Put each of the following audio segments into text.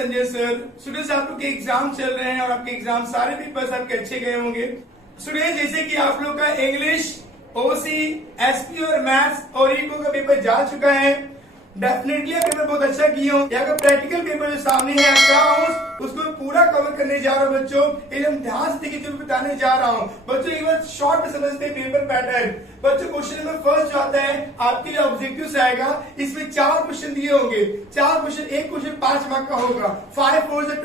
Sanjay sir. Students, आप लोग के एग्जाम चल रहे हैं और आपके एग्जाम सारे पेपर्स आपके अच्छे गए होंगे। स्टूडेंट्स, जैसे कि आप लोग का इंग्लिश, ओसी, एसपी और मैथ्स और इको का पेपर जा चुका है। डेफिनेटली आप पेपर बहुत अच्छा किए हो। यहाँ का प्रैक्टिकल पेपर जो सामने है आपका, उसको मैं पूरा कवर करने जा रहा हूँ बच्चों। एकदम ध्यान से देखिए जो बताने जा रहा हूँ बच्चों। एक बार शॉर्ट में समझते हैं पेपर पैटर्न। बच्चों, क्वेश्चन नंबर फर्स्ट जो आता है आपके लिए ऑब्जेक्टिव से आएगा। इसमें 4 क्वेश्चन दिए होंगे। 4 क्वेश्चन, एक क्वेश्चन 5 मार्क का होगा। 5 4 से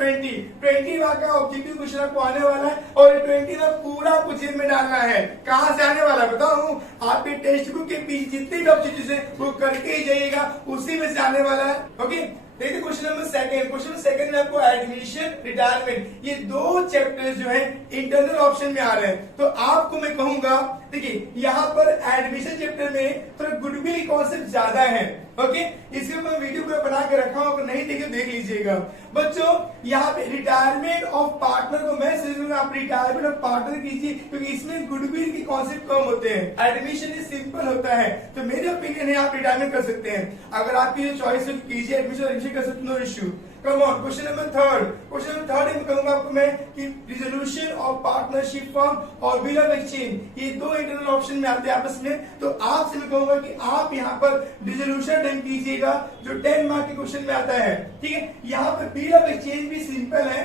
20 मार्क का ऑब्जेक्टिव क्वेश्चन आपको आने वाला है और 20 में पूरा आपको जेब में डालना है। कहां से आने वाला है बताऊं? आपके टेक्स्ट बुक के पीछे जितने भी ऑब्जेक्टिव है वो करके ही जाइएगा, उसी में से आने वाला है। ओके, देखिए question number second. Question number second में आपको एडमिशन, रिटायरमेंट, ये 2 चैप्टर्स जो है इंटरनल ऑप्शन में आ रहे हैं। तो आपको मैं कहूंगा, देखिए यहाँ पर एडमिशन चैप्टर में थोड़ा गुडविल कॉन्सेप्ट ज्यादा है। ओके, इसके ऊपर वीडियो पूरा बना के रखा हूं, अगर नहीं देखे देख लीजिएगा। बच्चों, यहाँ पे रिटायरमेंट ऑफ पार्टनर को मैं सजेस्ट आप रिटायरमेंट ऑफ पार्टनर कीजिए, क्योंकि इसमें गुडविल के कॉन्सेप्ट कम होते हैं। एडमिशन इज सिंपल होता है, तो मेरे ओपिनियन है आप रिटायरमेंट कर सकते हैं। अगर आपकी जो चॉइस है कीजिए, एडमिशन कर सकते, no issue. Come on, question number third. Question number third में कहूंगा आपको मैं कि रिजोल्यूशन ऑफ पार्टनरशिप फॉर्म और बिल ऑफ एक्सचेंज, ये 2 इंटरनल ऑप्शन में आते हैं आपस में। तो आपसे मैं कहूंगा कि आप यहाँ पर रिजोल्यूशन डन कीजिएगा, जो 10 मार्क के क्वेश्चन में आता है। ठीक है, यहाँ पर बिल ऑफ एक्सचेंज भी सिंपल है,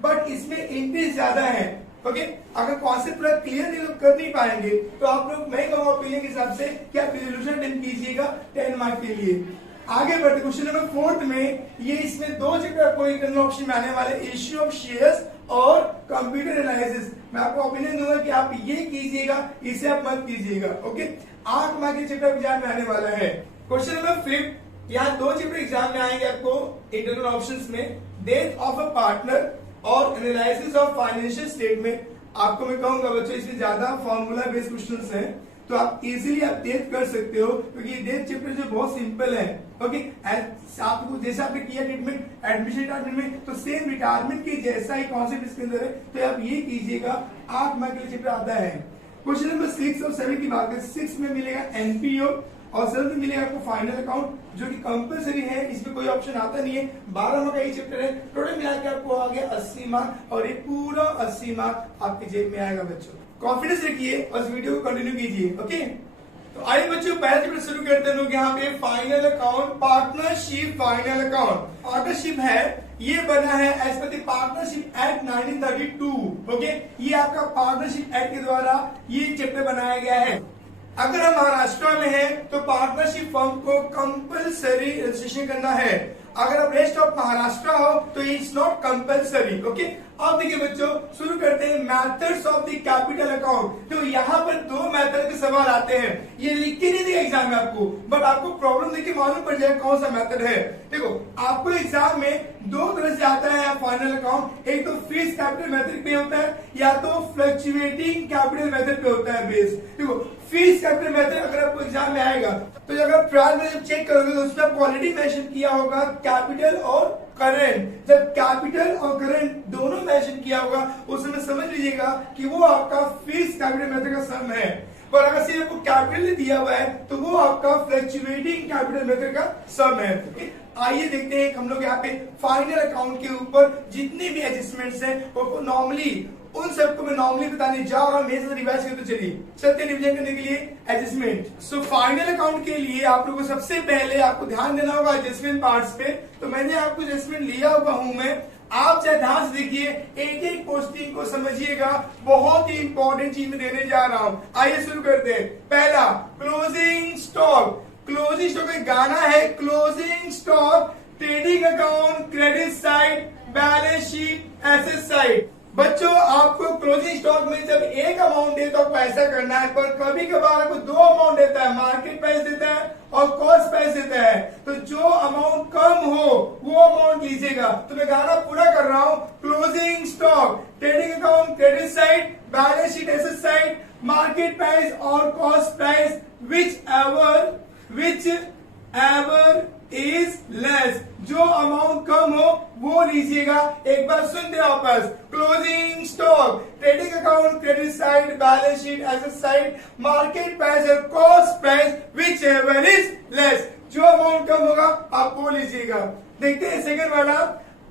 बट इसमें इंटरेस्ट ज्यादा है। ओके, अगर कॉन्सेप्ट पूरा क्लियर कर नहीं पाएंगे तो आप लोग, मैं कहूँगा ओपिनियन के हिसाब से कि आप रिजोल्यूशन डन कीजिएगा 10 मार्क के लिए। आगे बढ़ते क्वेश्चन नंबर 4 में, ये इसमें 2 चैप्टर आपको इंटरनल ऑप्शन में आने वाले, इश्यू ऑफ शेयर्स और कंप्यूटर एनालिसिस। मैं आपको ओपिनियन दूंगा कि आप ये कीजिएगा, इसे आप मत कीजिएगा। ओके, 8 मार्क के चैप्टर एग्जाम में आने वाला है। क्वेश्चन नंबर 5, यहाँ 2 चैप्टर एग्जाम में आएंगे आपको इंटरनल ऑप्शंस में, डेथ ऑफ अ पार्टनर और एनालिसिस ऑफ फाइनेंशियल स्टेटमेंट। आपको मैं कहूंगा बच्चों, इसमें ज्यादा फॉर्मूला बेस्ड क्वेश्चंस हैं, तो आप इजीली आप डेथ कर सकते हो, क्योंकि डेथ चैप्टर जो बहुत सिंपल है। ओके, आपको जैसे आपने किया ट्रीटमेंट एडमिशन रिटायरमेंट में, तो सेम रिटायरमेंट के जैसा ही कॉन्सेप्ट इसके अंदर है, तो आप ये कीजिएगा। 8 मार्क के लिए चैप्टर आता है। क्वेश्चन नंबर 6 और 7 की बात करें, 6 में मिलेगा एनपीओ और 7 में मिलेगा आपको फाइनल अकाउंट, जो कि कंपलसरी है, इसमें कोई ऑप्शन आता नहीं है। 12 मार्क का ये चैप्टर है। टोटल मिला के आपको आ गया 80 मार्क, और ये पूरा 80 मार्क आपके जेब में आएगा। बच्चों, कॉन्फिडेंस रखिए और इस वीडियो को कंटिन्यू कीजिए। ओके, तो आइए बच्चों, पहले चैप्टर शुरू करते हैं लोग। यहाँ पे final account, partnership final account. Partnership है, ये बना है as per the partnership act 1932। Okay, ये आपका पार्टनरशिप एक्ट के द्वारा ये चैप्टर बनाया गया है। अगर हम महाराष्ट्र में हैं तो पार्टनरशिप फर्म को कंपलसरी रजिस्ट्रेशन करना है। अगर आप रेस्ट ऑफ महाराष्ट्र हो तो इट्स नॉट कंपलसरी। ओके, अब देखिए बच्चों, शुरू करते हैं methods of the capital account. तो यहाँ पर 2 मेथड के सवाल आते हैं। ये लिख के नहीं दिया एग्जाम में आपको, बट आपको प्रॉब्लम देखिए मालूम पड़ जाएगा कौन सा मेथड है। देखो, आपको एग्जाम में 2 तरह से आता है फाइनल अकाउंट। एक तो फिक्स कैपिटल मेथड पे होता है, या तो फ्लक्चुएटिंग कैपिटल मेथड पे होता है बेस। देखो, फिक्स कैपिटल मेथड अगर आपको एग्जाम में आएगा, तो अगर ट्रायल में जब चेक करोगे तो उसमें आपको ऑलरेडी मेंशन किया होगा कैपिटल और करंट। जब कैपिटल और करंट दोनों मेंशन किया होगा, उसमें समझ लीजिएगा कि वो आपका फिक्स कैपिटल मेथड का सम है। पर अगर सिर्फ आपको कैपिटल दिया हुआ है तो वो आपका फ्लक्चुएटिंग कैपिटल मेथड का सम है। आइए देखते हैं हम लोग यहाँ पे फाइनल अकाउंट के ऊपर जितने भी एडजस्टमेंट्स हैं वो नॉर्मली, उन सबको मैं नॉर्मली बताने जा रहा हूँ। मेरे साथ रिवाइज करते चलिए, चलते रिविजन करने के लिए एडजस्टमेंट। सो फाइनल अकाउंट के लिए आप लोगों को सबसे पहले आपको ध्यान देना होगा एडजस्टमेंट पार्ट्स पे। तो मैंने आपको एडजस्टमेंट लिया हुआ हूं मैं, आप चाहे ध्यान से देखिए, एक एक पोस्टिंग को समझिएगा, बहुत ही इंपॉर्टेंट चीज में देने जा रहा हूं। आइए शुरू करते हैं। पहला, क्लोजिंग स्टॉक। क्लोजिंग स्टॉक एक गाना है, closing stock, trading account, credit side, balance sheet, asset side. बच्चों, आपको क्लोजिंग स्टॉक में जब एक अमाउंट दे तो आपको ऐसा करना है, पर कभी कभार आपको 2 अमाउंट देता है, मार्केट प्राइस देता है और कॉस्ट प्राइस देता है। तो जो अमाउंट कम हो वो अमाउंट लीजिएगा। तो मैं गाना पूरा कर रहा हूं। Closing stock, trading account, credit side, balance sheet, asset side, market price और cost price, whichever is less. जो अमाउंट कम हो वो लीजिएगा। एक बार सुन दे वापस। Closing stock, trading account, credit side, balance sheet, asset side, market price और cost price, whichever is less. जो अमाउंट कम होगा आप वो लीजिएगा। देखते हैं सेकंड वाला,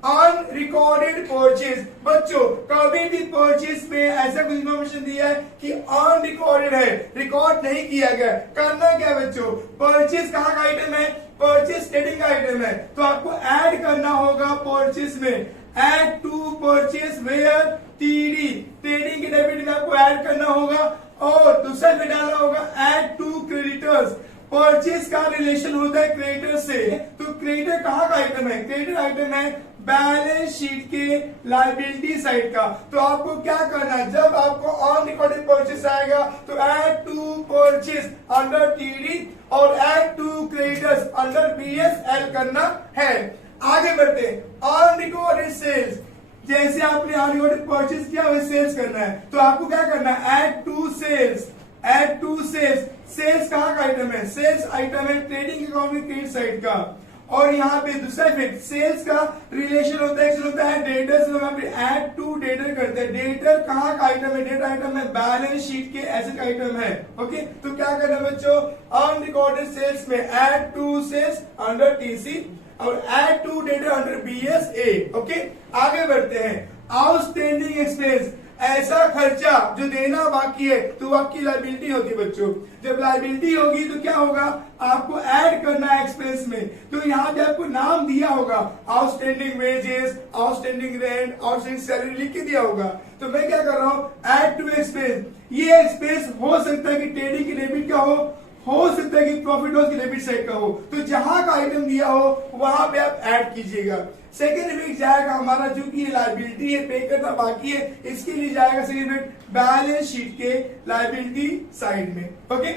अनरिकॉर्डेड परचेज। बच्चों कभी भी परचेज में ऐसा कुछ इन्फॉर्मेशन दिया है कि अनरिकॉर्डेड है, रिकॉर्ड नहीं किया गया, करना क्या बच्चों, परचेज कहाँ का आइटम है, परचेज ट्रेडिंग का आइटम है, तो आपको ऐड करना होगा परचेज में, ऐड टू परचेज वेयर टीडी, ट्रेडिंग के डेबिट में आपको ऐड करना होगा। और दूसरा में डालना होगा ऐड टू क्रेडिटर्स, परचेज का रिलेशन होता है क्रेडिटर से, तो क्रेडिटर कहाँ का आइटम है, क्रेडिटर आइटम है बैलेंस शीट के लायबिलिटी साइड का। तो आपको क्या करना है, जब आपको अनरिकॉर्डेड परचेज आएगा तो add to purchase under TD और add to creditors under BSL करना है। आगे बढ़ते हैं, अनरिकॉर्डेड सेल्स, जैसे आपने अनरिकॉर्डेड परचेज किया वैसे सेल्स करना है, तो आपको क्या करना है, add to sales, add to sales. Sales कहाँ का आइटम है, सेल्स आइटम है ट्रेडिंग अकाउंट में क्रेडिट साइड का। और यहाँ पे दूसरा इफेक्ट, सेल्स का रिलेशन होता है डेटर से, वहां पे ऐड टू डेटर करते हैं। डेटर कहाँ का आइटम है, डेटर आइटम है बैलेंस शीट के एसेट का आइटम है। ओके, तो क्या करना है बच्चों, अनरिकॉर्डेड सेल्स में add to sales under TC और add to debtor under BSA. Okay, आगे बढ़ते हैं, आउटस्टैंडिंग एक्सपेंस, ऐसा खर्चा जो देना बाकी है तो आपकी लायबिलिटी होती है बच्चों। जब लायबिलिटी होगी तो क्या होगा, आपको ऐड करना है एक्सपेंस में, तो यहाँ पे आपको नाम दिया होगा, outstanding wages, outstanding rent, outstanding salary लिख के दिया होगा। तो मैं क्या कर रहा हूँ, ऐड टू एक्सपेंस। ये एक्सपेंस हो सकता है कि ट्रेडिंग की डेबिट का हो सकता है कि प्रॉफिट लॉस की डेबिट साइड का हो, तो जहां का आइटम दिया हो वहां पे आप ऐड कीजिएगा। सेकेंड इफेक्ट जाएगा हमारा, जो कि ये लायबिलिटी है पे करना बाकी है, इसके लिए जाएगा सेकेंड इफेक्ट बैलेंस शीट के लायबिलिटी साइड में। ओके,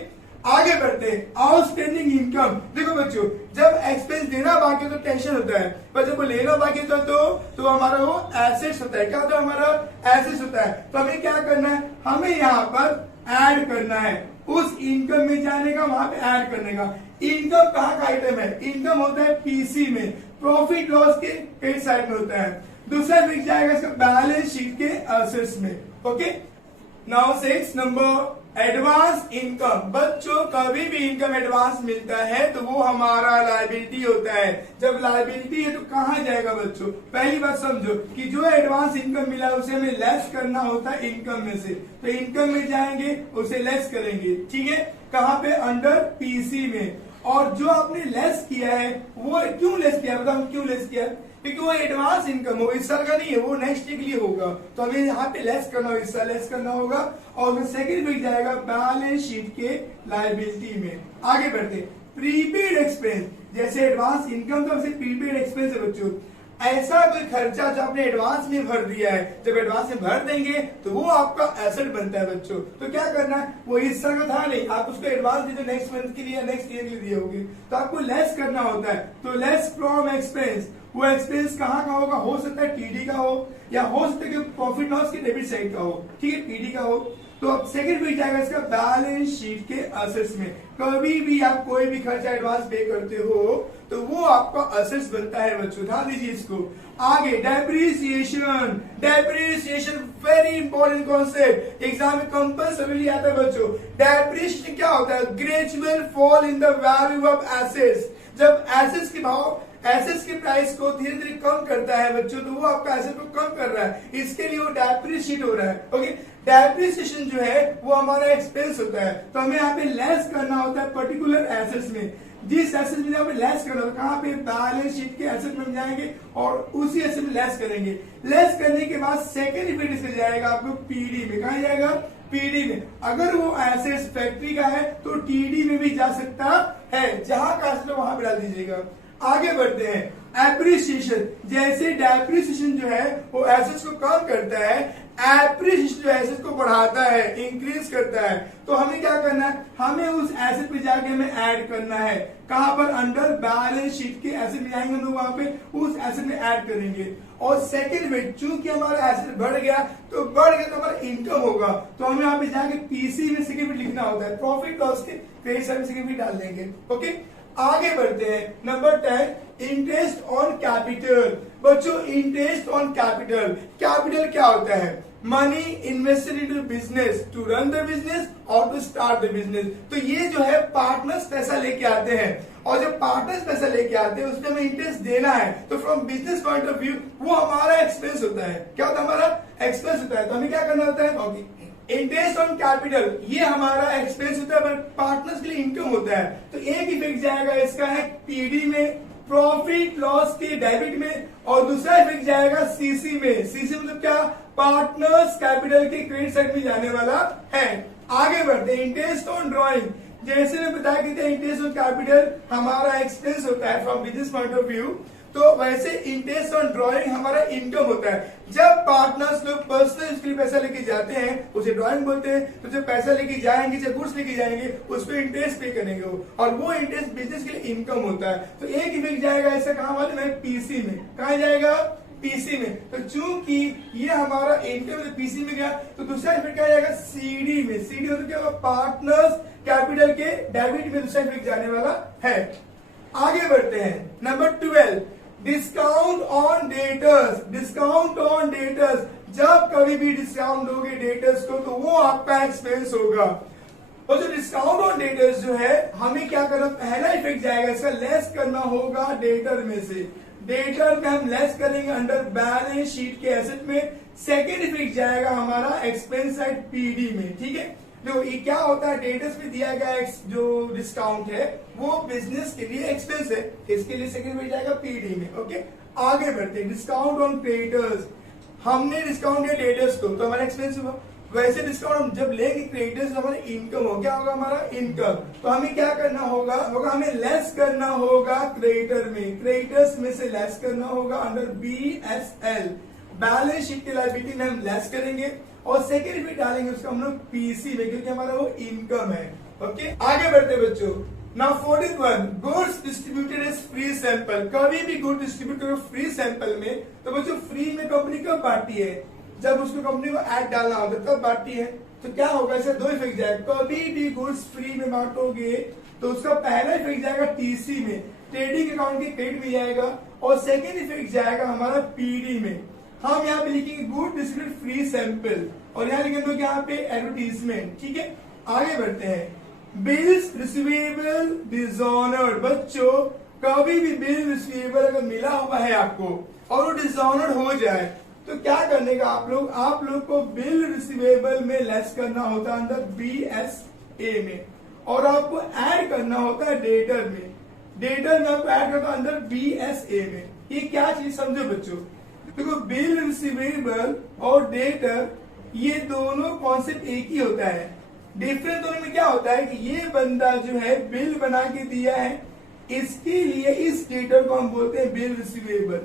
आगे बढ़ते हैं, आउटस्टैंडिंग इनकम। देखो बच्चों, जब एक्सपेंस देना बाकी तो टेंशन होता है, पर जब वो लेना बाकी होता है तो हमारा वो एसेट्स होता है। क्या होता है, हमारा एसेट्स होता है। तो हमें क्या करना है, हमें यहाँ पर ऐड करना है, उस इनकम में जाने का, वहां पे ऐड करने का। इनकम कहाँ का आइटम है, इनकम होता है पीसी में, प्रॉफिट लॉस के क्रेडिट साइड में होता है। दूसरा लिख जाएगा इसका बैलेंस शीट के एसेट्स में। Okay, now 6 number, advance income. बच्चों कभी भी इनकम एडवांस मिलता है तो वो हमारा लायबिलिटी होता है। जब लायबिलिटी है तो कहाँ जाएगा बच्चों, पहली बात समझो कि जो एडवांस इनकम मिला है उसे हमें लेस करना होता है इनकम में से, तो इनकम में जाएंगे उसे लेस करेंगे। ठीक है, कहाँ पे, अंडर पीसी में। और जो आपने लेस किया है वो क्यों लेस किया, बताओ क्यों लेस किया, क्योंकि वो एडवांस इनकम हो, इस साल का नहीं है, वो नेक्स्ट ईयर के लिए होगा, तो हमें यहाँ पे लेस करना होगा, इस साल लेस करना होगा। और सेकंड में जाएगा बैलेंस शीट के लायबिलिटी में। आगे बढ़ते, प्रीपेड एक्सपेंस, जैसे एडवांस इनकम तो प्रीपेड एक्सपेंस है बच्चों। ऐसा कोई खर्चा जो आपने एडवांस में भर दिया है, जब एडवांस में भर देंगे तो वो आपका एसेट बनता है बच्चों। तो क्या करना है, वो इस साल का था नहीं, आप उसको एडवांस दीजिए नेक्स्ट मंथ के लिए, नेक्स्ट ईयर के लिए दिए होंगे, तो आपको लेस करना होता है। तो लेस फ्रॉम एक्सपेंस, वो एक्सपेंस कहाँ का होगा, हो सकता है टीडी का हो, या हो सकता है कि प्रॉफिट लॉस के डेबिट साइड का हो। ठीक है, टीडी का हो तो अब सेकंड पे जाएगा इसका बैलेंस शीट के असेट्स में। कभी भी आप कोई भी खर्चा एडवांस पे करते हो तो वो आपका असेट्स बनता है बच्चों, ध्यान दीजिए इसको। आगे depreciation, depreciation very important concept, exam में कंपल्सरी आता है बच्चों। डेप्रिसिएशन क्या होता है, gradual fall in the value of assets. जब एसेट्स के भाव, एसेट्स के प्राइस को धीरे धीरे कम करता है बच्चों, तो वो आपका एसेट को कम कर रहा है, इसके लिए वो डेप्रिशिएट हो रहा है। ओके, डेप्रिसिएशन जो है वो हमारा एक्सपेंस होता है, तो हमें यहाँ पे लेस करना होता है पर्टिकुलर एसेट्स में। जिस एसेट में हमें लेस करना होगा, कहाँ पे, बैलेंस शीट के एसेट में जाएंगे और उसी एसेट में लेस करेंगे। लेस करने के बाद सेकेंड इफेक्ट इससे जाएगा आपको पीडी में, कहा जाएगा, पीडी में। अगर वो एसेट फैक्ट्री का है तो टीडी में भी जा सकता है, जहां का एसेट वहां पे डाल दीजिएगा। आगे बढ़ते हैं, एप्रिसिएशन, जैसे डेप्रिसिएशन जो है वो एसेट्स को कम करता है, एप्रिसिएशन जो एसेट को बढ़ाता है, इंक्रीज करता है। तो हमें क्या करना है, हमें उस एसेट पे जाके हमें ऐड करना है। कहां पर, अंडर बैलेंस शीट के एसेट में जाएंगे हम लोग, वहां पे उस एसेट में ऐड करेंगे। और सेकंड में चूंकि हमारा एसेट बढ़ गया तो हमारा इनकम होगा, तो हमें यहाँ पे जाके पीसी में सेकंड में लिखना होता है, प्रॉफिट लॉस के क्रेडिट साइड में सेकंड में डाल देंगे। ओके, आगे बढ़ते हैं, नंबर 10, इंटरेस्ट ऑन कैपिटल। बच्चों इंटरेस्ट ऑन कैपिटल, कैपिटल क्या होता है, money invested into business to run the business और टू स्टार्ट द बिजनेस। तो ये जो है पार्टनर्स पैसा लेके आते हैं, और जब पार्टनर्स पैसा लेके आते हैं उसमें हमें इंटरेस्ट देना है, तो from business point of view वो हमारा एक्सपेंस होता है। क्या होता है? हमारा एक्सपेंस होता है। तो हमें क्या करना होता है? इंटरेस्ट ऑन कैपिटल ये हमारा एक्सपेंस होता है, पर पार्टनर्स के लिए इनकम होता है। तो एक इफेक्ट जाएगा इसका है पीडी में, प्रॉफिट लॉस के डेबिट में, और दूसरा इफेक्ट जाएगा सीसी में। सीसी मतलब क्या? पार्टनर्स कैपिटल के क्रेडिट साइड में जाने वाला है। आगे बढ़ते हैं। इंटरेस्ट ऑन ड्रॉइंग, जैसे मैं बताया कि इंटरेस्ट ऑन कैपिटल हमारा एक्सपेंस होता है from business point of view, तो वैसे इंटरेस्ट ऑन ड्रॉइंग हमारा इनकम होता है। जब पार्टनर्स लोग पर्सनल यूज के लिए पैसा लेके जाते हैं उसे ड्रॉइंग बोलते हैं। तो जब पैसा लेके जाएंगे, जब गुड्स लेके जाएंगे, उस पर इंटरेस्ट पे करेंगे वो, और वो इंटरेस्ट बिजनेस के लिए इनकम होता है। तो एक इफेक्ट जाएगा ऐसा कहां वाले में? पीसी में। कहा जाएगा? पीसी में। तो चूंकि ये हमारा इनकम पीसी में गया, तो दूसरा इफेक्ट क्या जाएगा? सीडी में। सीडी मतलब क्या होगा? पार्टनर्स कैपिटल के डेबिट में दूसरा इफेक्ट जाने वाला है। आगे बढ़ते हैं। Number 12, discount on debtors. Discount on debtors, जब कभी भी डिस्काउंट दोगे डेटर्स को तो वो आपका एक्सपेंस होगा। और जो डिस्काउंट ऑन डेटर्स जो है हमें क्या करना? पहला इफेक्ट जाएगा इसका, लेस करना होगा डेटर में से। डेटर में हम लेस करेंगे अंडर बैलेंस शीट के एसेट में। सेकेंड इफेक्ट जाएगा हमारा एक्सपेंस साइड पीडी में। ठीक है, जो ये क्या होता है? डेटर्स में दिया गया जो डिस्काउंट है वो बिजनेस के लिए एक्सपेंस है, इसके लिए सेकंड में जाएगा पीडी में। ओके, आगे बढ़ते हैं। डिस्काउंट ऑन क्रेडिटर्स, हमने डिस्काउंट दिया डेटर्स को तो हमारा एक्सपेंस हुआ। वैसे डिस्काउंट हम जब लेंगे क्रेडिटर्स हमारा इनकम हो, क्या होगा? हमारा इनकम। तो हमें क्या करना होगा? हमें लेस करना होगा क्रेडिटर में। क्रेडिटर्स में से लेस करना होगा अंडर BSL, बैलेंस शीट की लायबिलिटी में हम लेस करेंगे, और सेकेंड इफेक्ट डालेंगे उसका हम लोग पीसी में, क्योंकि हमारा वो इनकम है। ओके, आगे बढ़ते बच्चों। Now 41, goods distributed as free sample. कभी भी गुड डिस्ट्रीब्यूट करो फ्री सैंपल में, तो बच्चों फ्री में कंपनी कब बांटती है? जब उसको कंपनी को ऐड डालना होता है तब बांटती है। तो क्या होगा? ऐसे दो इफेक्ट जाएगा। कभी भी गुड्स फ्री में बांटोगे तो उसका पहला इफेक्ट जाएगा टीसी में, ट्रेडिंग अकाउंट के क्रेडिट में जाएगा, और सेकेंड इफेक्ट जाएगा हमारा पीडी में। हम यहाँ पे लिखेंगे गुड डिस्ट्रीब्यूट फ्री सैंपल, और यहाँ लिखेंगे यहाँ पे एडवर्टीजमेंट। ठीक है, आगे बढ़ते हैं। Bills receivable dishonoured. बच्चों कभी भी बिल रिसीवेबल अगर मिला हुआ है आपको और वो डिसऑनर्ड हो जाए तो क्या करने का? आप लोग को बिल रिसीवेबल में लेस करना होता है अंदर BSA में, और आपको ऐड करना होता है डेटर में। डेटर में आपको ऐड करना अंदर BSA में। ये क्या चीज समझो बच्चों, देखो बिल रिसीवेबल और डेटर ये दोनों कॉन्सेप्ट एक ही होता है। डिफरेंस दोनों में क्या होता है कि ये बंदा जो है बिल बना के दिया है, इसके लिए इस डेटर को हम बोलते हैं बिल रिसीवेबल,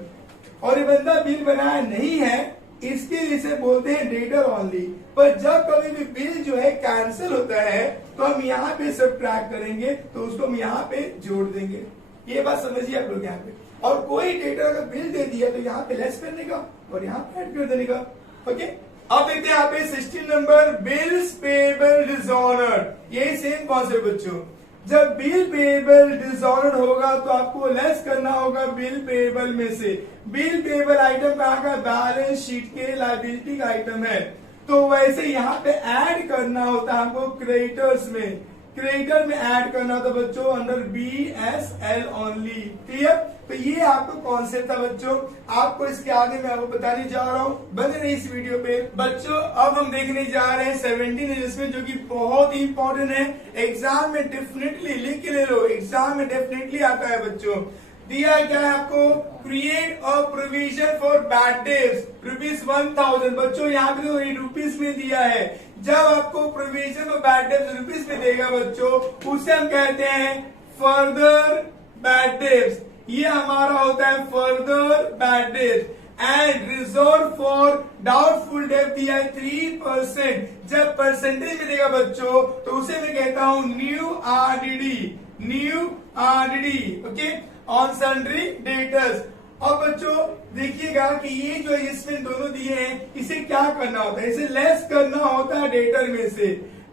और ये बंदा बिल बनाया नहीं है इसके लिए से बोलते हैं डेटर ओनली। पर जब कभी भी बिल जो है कैंसिल होता है तो हम यहाँ पे सब्ट्रैक्ट करेंगे, तो उसको हम यहाँ पे जोड़ देंगे। ये बात समझिए आप लोग यहाँ पे। और कोई डेटर अगर बिल दे दिया तो यहाँ पे लेस करने का और यहाँ पे ऐड कर देने का। ओके, अब देखते हैं यहाँ पे 16 नंबर, बिल्स पेएबल डिसऑनर्ड। ये सेम कॉन्सेप्ट बच्चों। जब बिल पेएबल डिसऑनर्ड होगा तो आपको लेस करना होगा बिल पेएबल में से। बिल पेएबल आइटम कहाँ का? बैलेंस शीट के लायबिलिटी का आइटम है। तो वैसे यहाँ पे ऐड करना होता है हमको क्रेडिटर्स में। क्रेडिटर में ऐड करना होता बच्चों अंडर BSL ओनली। क्लियर? तो ये आपको कॉन्सेप्ट था बच्चों। आपको इसके आगे मैं आपको बताने जा रहा हूँ, बने रही इस वीडियो पे। बच्चों अब हम देखने जा रहे हैं 17 एडजस्टमेंट, जो कि बहुत ही इंपॉर्टेंट है। एग्जाम में डेफिनेटली लिख के ले लो, एग्जाम में डेफिनेटली आता है बच्चों। दिया क्या है आपको? Create a provision for bad debts ₹1000। बच्चों यहाँ पे रुपीज में दिया है। जब आपको provision for bad debts rupees में देगा बच्चों, उसे हम कहते हैं फर्दर बैड डेट्स। ये हमारा होता है further bad debts. And reserve for doubtful debt दिया है 3%। जब परसेंटेज में देगा बच्चों तो उसे मैं कहता हूं new RDD। Okay, on sundry debtors. अब बच्चों देखिएगा कि ये जो एडजस्टमेंट दोनों दिए हैं, इसे क्या करना होता है? इसे लेस करना होता है डेटर में से।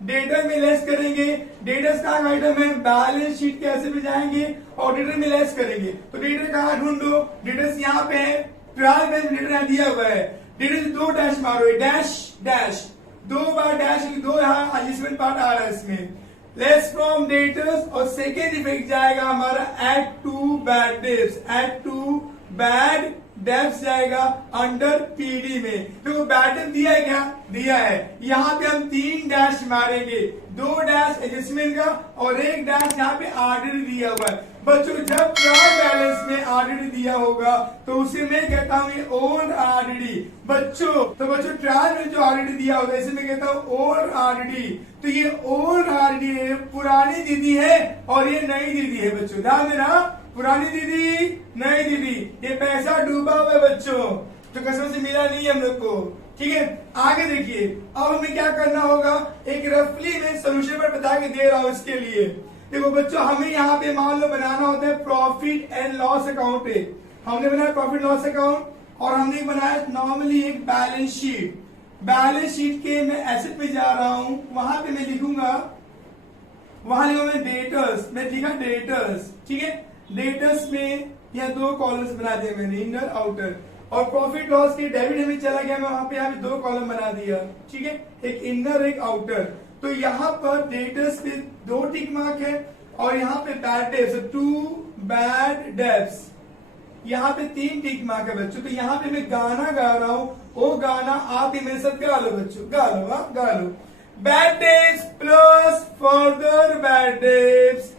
डेटर में लेस करेंगे, डेटर्स का आइटम है, बैलेंस शीट के ऐसे में जाएंगे और डेटर में लेस करेंगे। तो डेटर कहाँ ढूंढो? डेटर्स यहाँ पे है, 12 में डेटर दिया हुआ है। डेटर्स दो डैश मारो, डैश डैश, दो बार डैश, दो यहाँ एडजस्टमेंट पार्ट आ रहा है इसमें, लेस फ्रॉम डेटर्स, और सेकेंड इफेक्ट जाएगा हमारा add to bad debts, add to bad debts जाएगा अंडर पीडी में। तो बैड डेब्स दिया है क्या, दिया है, यहाँ पे हम 3 डैश मारेंगे, 2 डैश एडजस्टमेंट का और 1 डैश यहाँ पे ऑर्डर दिया हुआ है। बच्चों जब ट्रायल बैलेंस में ऑलरेडी दिया होगा तो उसे मैं कहता हूँ ये ओल्ड ऑलरेडी। बच्चों तो बच्चों ट्रायल में जो ऑलरेडी दिया होगा इसे मैं कहता हूँ ओल्ड ऑलरेडी। तो ये ओल्ड ऑलरेडी पुरानी दीदी है और ये नई दीदी है। बच्चों ध्यान देना, पुरानी दीदी नई दीदी, ये पैसा डूबा हुआ है बच्चों, तो कसम से मिला नहीं है हम लोग को। ठीक है, आगे देखिए, अब हमें क्या करना होगा, एक रफली में सोल्यूशन पर बता के दे रहा हूं इसके लिए। देखो बच्चों, हमें यहाँ पे मान लो बनाना होता है प्रॉफिट एंड लॉस अकाउंट है। हमने बनाया प्रॉफिट लॉस अकाउंट और हमने बनाया नॉर्मली एक बैलेंस शीट। बैलेंस शीट के मैं एसेट में जा रहा हूं, वहां पे मैं लिखूंगा, वहां लिखूंगा मैं डेटर्स, मैं लिखा डेटर्स। ठीक है, डेटर्स में यहाँ 2 कॉलम्स बना दिए मैंने, इनर आउटर, और प्रॉफिट लॉस के डेबिट में चला गया मैं, वहां पे यहाँ पे 2 कॉलम बना दिया। ठीक है, एक इनर एक आउटर। तो यहाँ पर डेटर्स पे 2 टिक मार्क है और यहाँ पे बैड डेब्स 2 बैड डेब्स, यहाँ पे 3 टिक मार्क है बच्चों। तो यहाँ पे मैं गाना गा रहा हूँ, वो गाना आप ही मेरे साथ गा लो बच्चों, गा लो, हाँ गा लो। Bad debts plus further bad debts,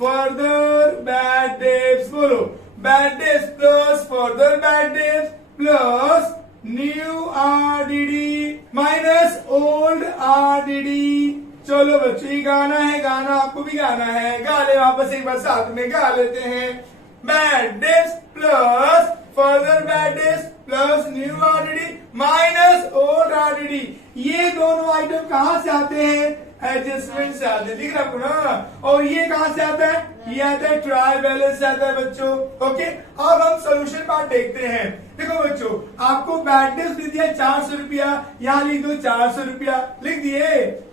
further bad debts, बोलो bad debts plus further bad debts plus new RDD minus old RDD. चलो बच्चों ये गाना है, गाना आपको भी गाना है, गा ले वापस एक बार साथ में गा लेते हैं। Bad debts plus further bad debts plus new RDD minus old RDD. ये दोनों आइटम कहां से आते हैं, एडजस्टमेंट से आते हैं, दिख रहा आपको ना। और ये कहां से आता है, ये आता है ट्रायल बैलेंस से आता है बच्चों। ओके, अब हम सोल्यूशन पार्ट देखते हैं। देखो बच्चों, आपको बैड डेब्स दे दिया 400 रुपया, यहाँ लिख दो 400 रुपया, लिख दिए।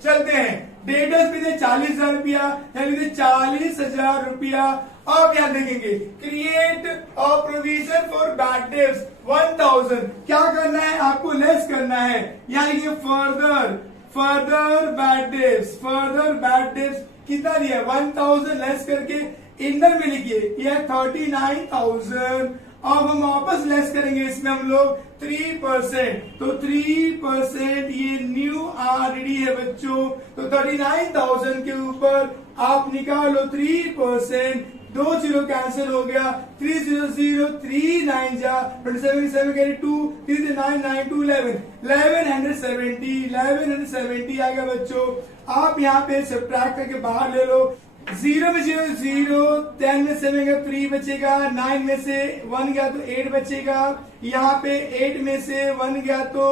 चलते हैं, डेटर्स भी दे 40,000 रुपया, यहाँ लिख दे 40,000 रुपया। अब यहाँ देखेंगे create a provision for bad debts 1000। क्या करना है, आपको लेस करना है, यहाँ लिखिए further, further bad debts, further bad debts कितना दिया 1000 लेस करके इनर में लिखिए, यह 39,000। अब हम वापस लेस करेंगे इसमें हम लोग 3%, तो 3% ये न्यू आरडी है बच्चों। तो 39,000 के ऊपर आप निकालो 3%, 2 0 कैंसिल हो गया, 300 3 9 जा 27 7 कैरी 2 3 9 9 2 11 1170 आ गया बच्चों। आप यहाँ पे सब्ट्रैक्ट करके बाहर ले लो, 0 में 0 0, 10 में 7 गया 3 बचेगा, 9 में से 1 गया तो 8 बचेगा, यहाँ पे 8 में से 1 गया तो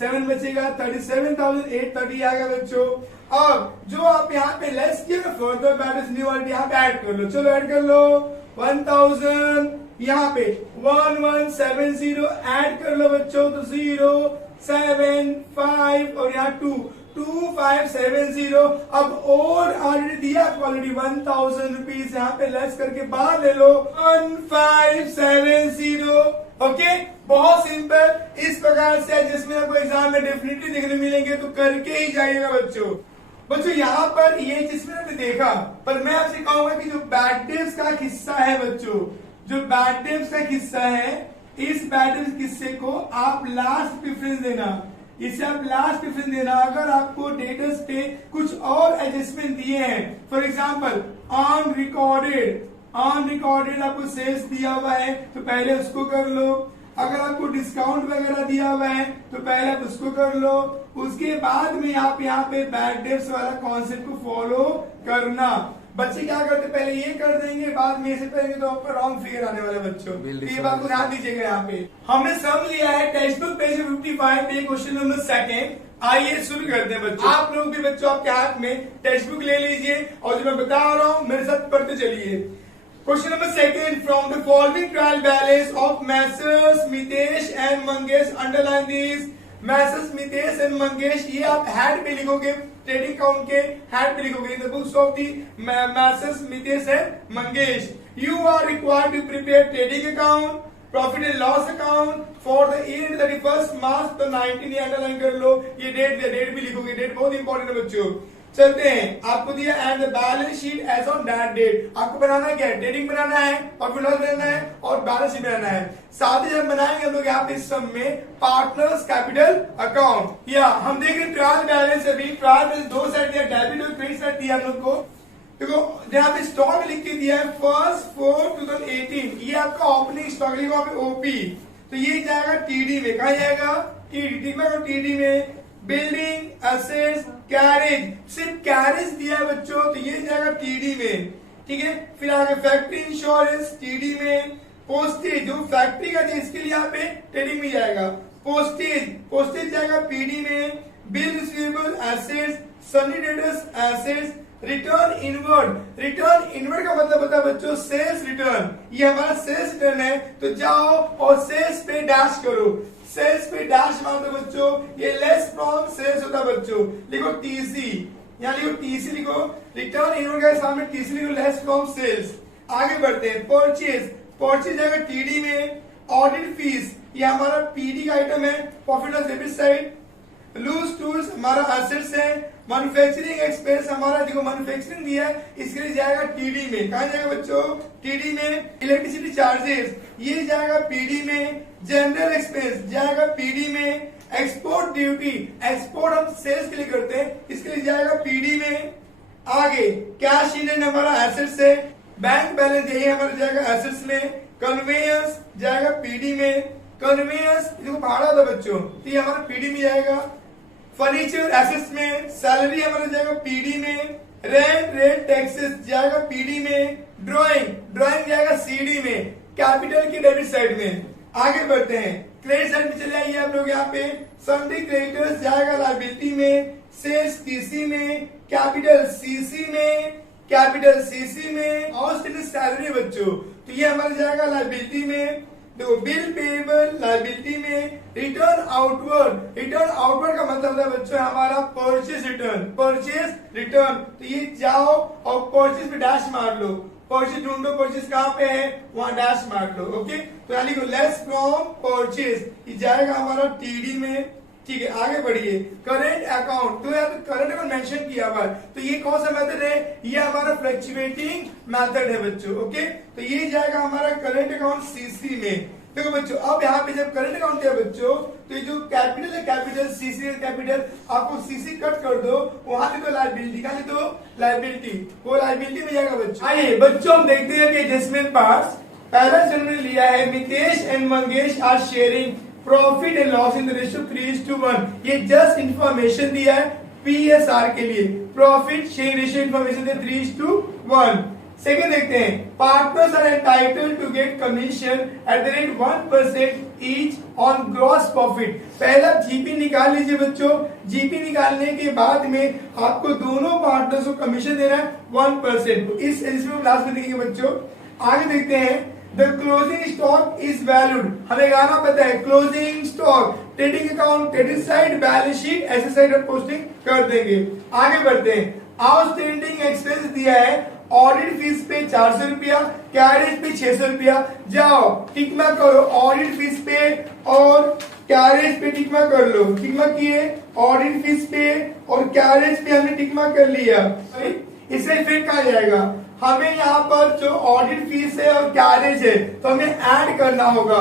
7 बचेगा, 37,830 आ गया बच्चों। अब जो आप यहाँ पे लेस किया ना फर्दर बैलेंस न्यू आरडी, यहाँ पे ऐड कर लो, चलो ऐड कर लो 1000, यहाँ पे 1170 ऐड कर लो बच्चों, तो 0 7 5 और यहाँ 2 2570। अब और ऑलरेडी दिया ऑलरेडी 1000 रुपीज, यहाँ पे लेस करके बाहर ले लो 1570। ओके, बहुत सिंपल। इस प्रकार से जिसमें आपको एग्जाम में डेफिनेटली देखने मिलेंगे, तो करके ही जाइएगा बच्चों। बच्चों यहाँ पर ये जिसमें आपने देखा, पर मैं आपसे कहूंगा कि जो बैड डेब्स का हिस्सा है बच्चों, जो बैड डेब्स का हिस्सा है, इस बैड डेब्स किस्से को आप लास्ट प्रेफरेंस देना, इसे आप लास्ट प्रेफरेंस देना। अगर आपको डेटर्स पे कुछ और एडजस्टमेंट दिए हैं, फॉर एग्जाम्पल ऑन रिकॉर्डेड आपको सेल्स दिया हुआ है तो पहले उसको कर लो, अगर आपको डिस्काउंट वगैरह दिया हुआ है तो पहले आप उसको कर लो, उसके बाद में आप यहाँ पे बैड डेब्स वाला कॉन्सेप्ट को फॉलो करना। बच्चे क्या करते, पहले ये कर देंगे, बाद में ऐसे करेंगे तो आपका रॉन्ग फिगर आने वाला बच्चों। तो ये बात को ध्यान दीजिएगा। यहाँ पे हमने सम लिया है टेक्स्ट बुक पेज 55 पे, क्वेश्चन नंबर 2। आइए शुरू करते हैं बच्चों। आप लोग भी बच्चों आपके हाथ में टेक्स्ट बुक ले लीजिए और जो मैं बता रहा हूँ मेरे साथ पढ़ते चलिए। Question number 2, from the following trial balance of Messrs Mitesh and Mangesh, underline these। Messrs Mitesh and Mangesh, ये आप हेड पे लिखोगे, ट्रेडिंग अकाउंट के हेड पे लिखोगे, in the books of the Messrs Mitesh and Mangesh। You are required to prepare trading account, profit and loss account for the year 31 मार्च तो 19 ये underline कर लो, ये डेट भी लिखोगे, डेट बहुत इंपॉर्टेंट है बच्चों। चलते हैं, आपको दिया and the balance sheet as on that date. आपको बनाना क्या है, डेटिंग बनाना है, प्रॉफिट लॉस बनाना है और बैलेंस शीट बनाना है। साथ ही जब बनाएंगे हम लोग यहाँ पे इस सब में पार्टनर्स कैपिटल अकाउंट, या हम देख रहे ट्रायल बैलेंस, अभी ट्रायल बैलेंस दो साइड दिया, डेबिट और क्रेडिट साइड दिया हम लोग को। देखो यहाँ पे स्टॉक लिख के दिया है 1/4/2018, ये आपका ओपनिंग स्टॉक लिखा पे ओपी, तो ये जाएगा टीडी में, कहा जाएगा टीडी में। बिल्डिंग एसेट्स कैरेज, सिर्फ कैरेज दिया है बच्चों, तो ये जाएगा टीडी में, ठीक है। फिर आगे फैक्ट्री इंश्योरेंस टीडी में, पोस्टेज जो फैक्ट्री का है इसके लिए यहाँ पे ट्रेडिंग में जाएगा, पोस्टेज जाएगा पीडी में। Bill receivable assets, Sunny debtors assets, return inward का मतलब होता है बच्चों सेल्स रिटर्न, ये हमारा सेल्स रिटर्न है, तो जाओ और सेल्स पे डैश करो, सेल्स पे डैश मार दो बच्चों, ये लेस फ्रॉम सेल्स होता है बच्चों, लिखो टीसी, यहाँ लिखो टीसी लिखो, रिटर्न इनवर्ड के सामने टीसी लिखो, लेस फ्रॉम सेल्स। आगे बढ़ते हैं, परचेज जाएगा टीडी में। ऑडिट फीस ये हमारा पीडी का आइटम है, profit loss debit side. Loose tools हमारा एसेट्स है। मैन्युफैक्चरिंग एक्सपेंस हमारा देखो मैन्युफैक्चरिंग दिया है, इसके लिए जाएगा टीडी में, कहा जाएगा बच्चों टीडी में। इलेक्ट्रिसिटी चार्जेस ये जाएगा पीडी में। जनरल एक्सपेंस जाएगा पीडी में। एक्सपोर्ट ड्यूटी, एक्सपोर्ट हम सेल्स के लिए करते हैं, इसके लिए जाएगा पीडी में। आगे कैश इन हमारा एसेट्स है। बैंक बैलेंस यही हमारा जाएगा एसेट्स में। कन्वेयंस जाएगा पीडी में। कन्वेयंस देखो भाड़ा था बच्चों, तो ये हमारा पीडी में जाएगा। फर्नीचर एसेट्स में। सैलरी हमारा जाएगा पीडी में। रेंट टैक्सेस जाएगा पीडी में। ड्राइंग जाएगा सीडी में, कैपिटल की डेबिट साइड में। आगे बढ़ते हैं, क्रेडिट साइड में चले आइए आप लोग, यहाँ पे सन्डी क्रेडिटर्स जाएगा लायबिलिटी में। सेल्स टीसी में। कैपिटल सीसी में। आउटस्टैंडिंग सैलरी बच्चों, तो ये हमारा जाएगा लायबिलिटी में। देखो बिल पेबल लायबिलिटी में। रिटर्न आउटवर्ड का मतलब है बच्चों हमारा परचेज रिटर्न, तो ये जाओ और परचेज पे डैश मार लो, परचेज ढूंढो, परचेज कहाँ पे है वहां डैश मार लो, ओके। तो यहाँ लिखो लेस फ्रॉम परचेज, ये जाएगा हमारा टीडी में, ठीक है। आगे बढ़िए, करंट अकाउंट, तो यहाँ पे करंट अकाउंट मेंशन किया हुआ है, तो ये कौन सा मेथड है, ये हमारा फ्लक्चुएटिंग मेथड है बच्चों, ओके। तो ये जाएगा हमारा करंट अकाउंट सीसी में। देखो बच्चों, अब यहाँ पे जब करंट अकाउंट है बच्चों, तो ये जो कैपिटल है कैपिटल, सीसी है कैपिटल, आपको सीसी कट कर दो, वहां से तो लायबिलिटी, कहा तो लायबिलिटी, वो लायबिलिटी में जाएगा बच्चों। आइए बच्चों हम देखते हैं कि एडजस्टमेंट पार्ट्स। पहला चरण में लिया है Mitesh and Mangesh are sharing profit and loss in the ratio 3:1। ये जस्ट इंफॉर्मेशन दिया है पीएसआर के लिए, प्रॉफिट शेयरिंग रेशियो इंफॉर्मेशन दिया 3:1। सेकेंड देखते हैं, partners are entitled to get commission at the rate 1% each on gross profit. पहला जीपी निकाल लीजिए बच्चों, जीपी निकालने के बाद में आपको दोनों पार्टनर्स को कमीशन देना है 1%, तो इसमें क्लास में देखेंगे बच्चों। आगे देखते हैं, the closing stock is valued, हमें गाना पता है closing stock, trading account credit side, balance sheet asset side और पोस्टिंग कर देंगे। आगे बढ़ते हैं, आउटस्टैंडिंग एक्सपेंस दिया है, ऑडिट फीस पे 400 रुपया, कैरेज पे 600 रुपया, जाओ टिक मार्क करो ऑडिट फीस पे और कैरेज पे टिक मार्क कर लो, टिक मार्क किए, ऑडिट फीस पे और कैरेज पे हमने टिक मार्क कर लिया। इससे इफेक्ट कहा जाएगा, हमें यहाँ पर जो ऑडिट फीस है और कैरेज है तो हमें ऐड करना होगा।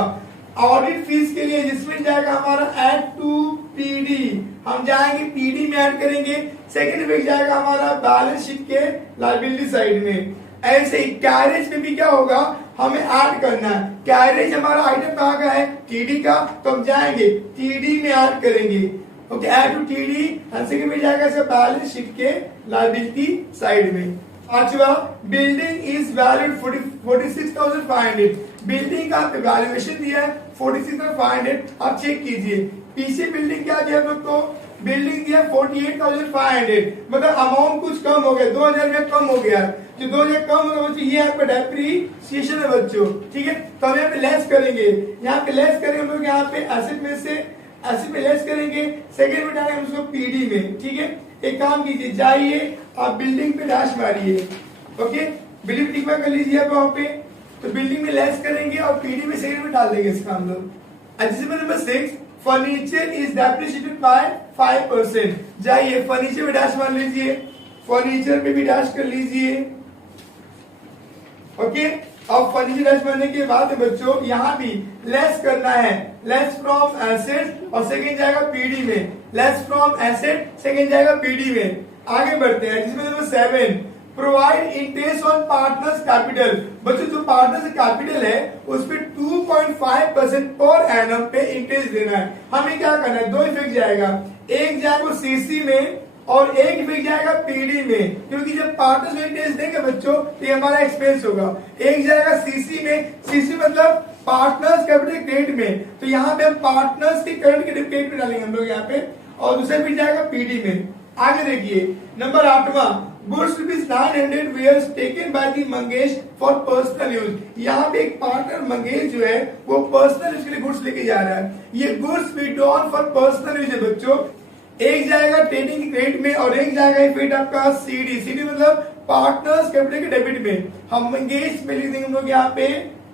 ऑडिट फीस के लिए जिसमें जाएगा हमारा ऐड टू पीडी, हम जाएंगे पीडी में ऐड करेंगे। सेकंड इफेक्ट जाएगा हमारा बैलेंस शीट के लायबिलिटी साइड में। ऐसे ही कैरेज में भी क्या होगा, हमें ऐड करना है। कैरेज हमारा आइटम कहाँ का है, टीडी का, तो हम जाएंगे टीडी में ऐड करेंगे, okay, add to TD. Second में जाएगा बैलेंस शीट के लायबिलिटी साइड में। पांचवा, बिल्डिंग इज वैल्यूड 46,500, बिल्डिंग का वैल्यूएशन दिया है 46,500, आप चेक कीजिए पीछे बिल्डिंग क्या दिया हम लोग को, बिल्डिंग दिया 48,500, मतलब अमाउंट कुछ कम हो गया, 2,000 रुपया कम हो गया, जो 2,000 कम होगा बच्चों ये आपका डेप्रिसिएशन है बच्चों, ठीक है। तो हम यहाँ पे लेस करेंगे, यहाँ पे लेस करेंगे हम लोग, यहाँ पे एसेट में से एसेट में लेस करेंगे, सेकेंड में डालेंगे उसको पीडी में, ठीक है। एक काम कीजिए, जाइए आप बिल्डिंग पे डैश मारिए, ओके, बिल्डिंग टिक कर लीजिए आप वहां पे। तो बिल्डिंग में लेस करेंगे और पीडी में सेकंड में डाल देंगे इसका हम लोग। Adjustment number 6, furniture is depreciated by 5%। जाइए फर्नीचर में डैश मान लीजिए, फर्नीचर पे भी डैश कर लीजिए। ओके, अब फर्नीचर डैश मारने के बाद बच्चों यहाँ भी लेस करना है, लेस फ्रॉम एसेट और सेकंड जाएगा पीडी में, लेस फ्रॉम एसेट सेकंड जाएगा पीडी में। आगे बढ़ते हैं जिसमें number 7, provide interest on partners capital. बच्चों जो पार्टनर्स कैपिटल है उस पे 2.5% पर एनम पे इंटरेस्ट देना है। हमें क्या करना है, दो इफेक्ट जाएगा, एक जाएगा सीसी में और एक इफेक्ट जाएगा पीडी में, क्योंकि जब पार्टनर्स में इंटरेस्ट देंगे बच्चों तो ये हमारा एक्सपेंस होगा। एक जाएगा सीसी में, सीसी मतलब पार्टनर्स कैपिटल क्रेडिट में, तो यहाँ पे हम पार्टनर्स के करंट क्रेडिट में डालेंगे हम लोग यहाँ पे, और दूसरा फिर जाएगा पीडी में। आगे देखिए नंबर 8वां, goods rupees 900 were taken by the Mangesh for personal use. यहाँ पे एक पार्टनर मंगेश जो है वो पर्सनल यूज के लिए गुड्स लेके जा रहा है। ये goods withdrawn for personal use है बच्चों। एक जाएगा ट्रेडिंग क्रेडिट में और एक जाएगा इफेक्ट आपका सीडी, सीडी मतलब पार्टनर्स कैपिटल के डेबिट में। हम मंगेश में लिख देंगे हम लोग यहाँ पे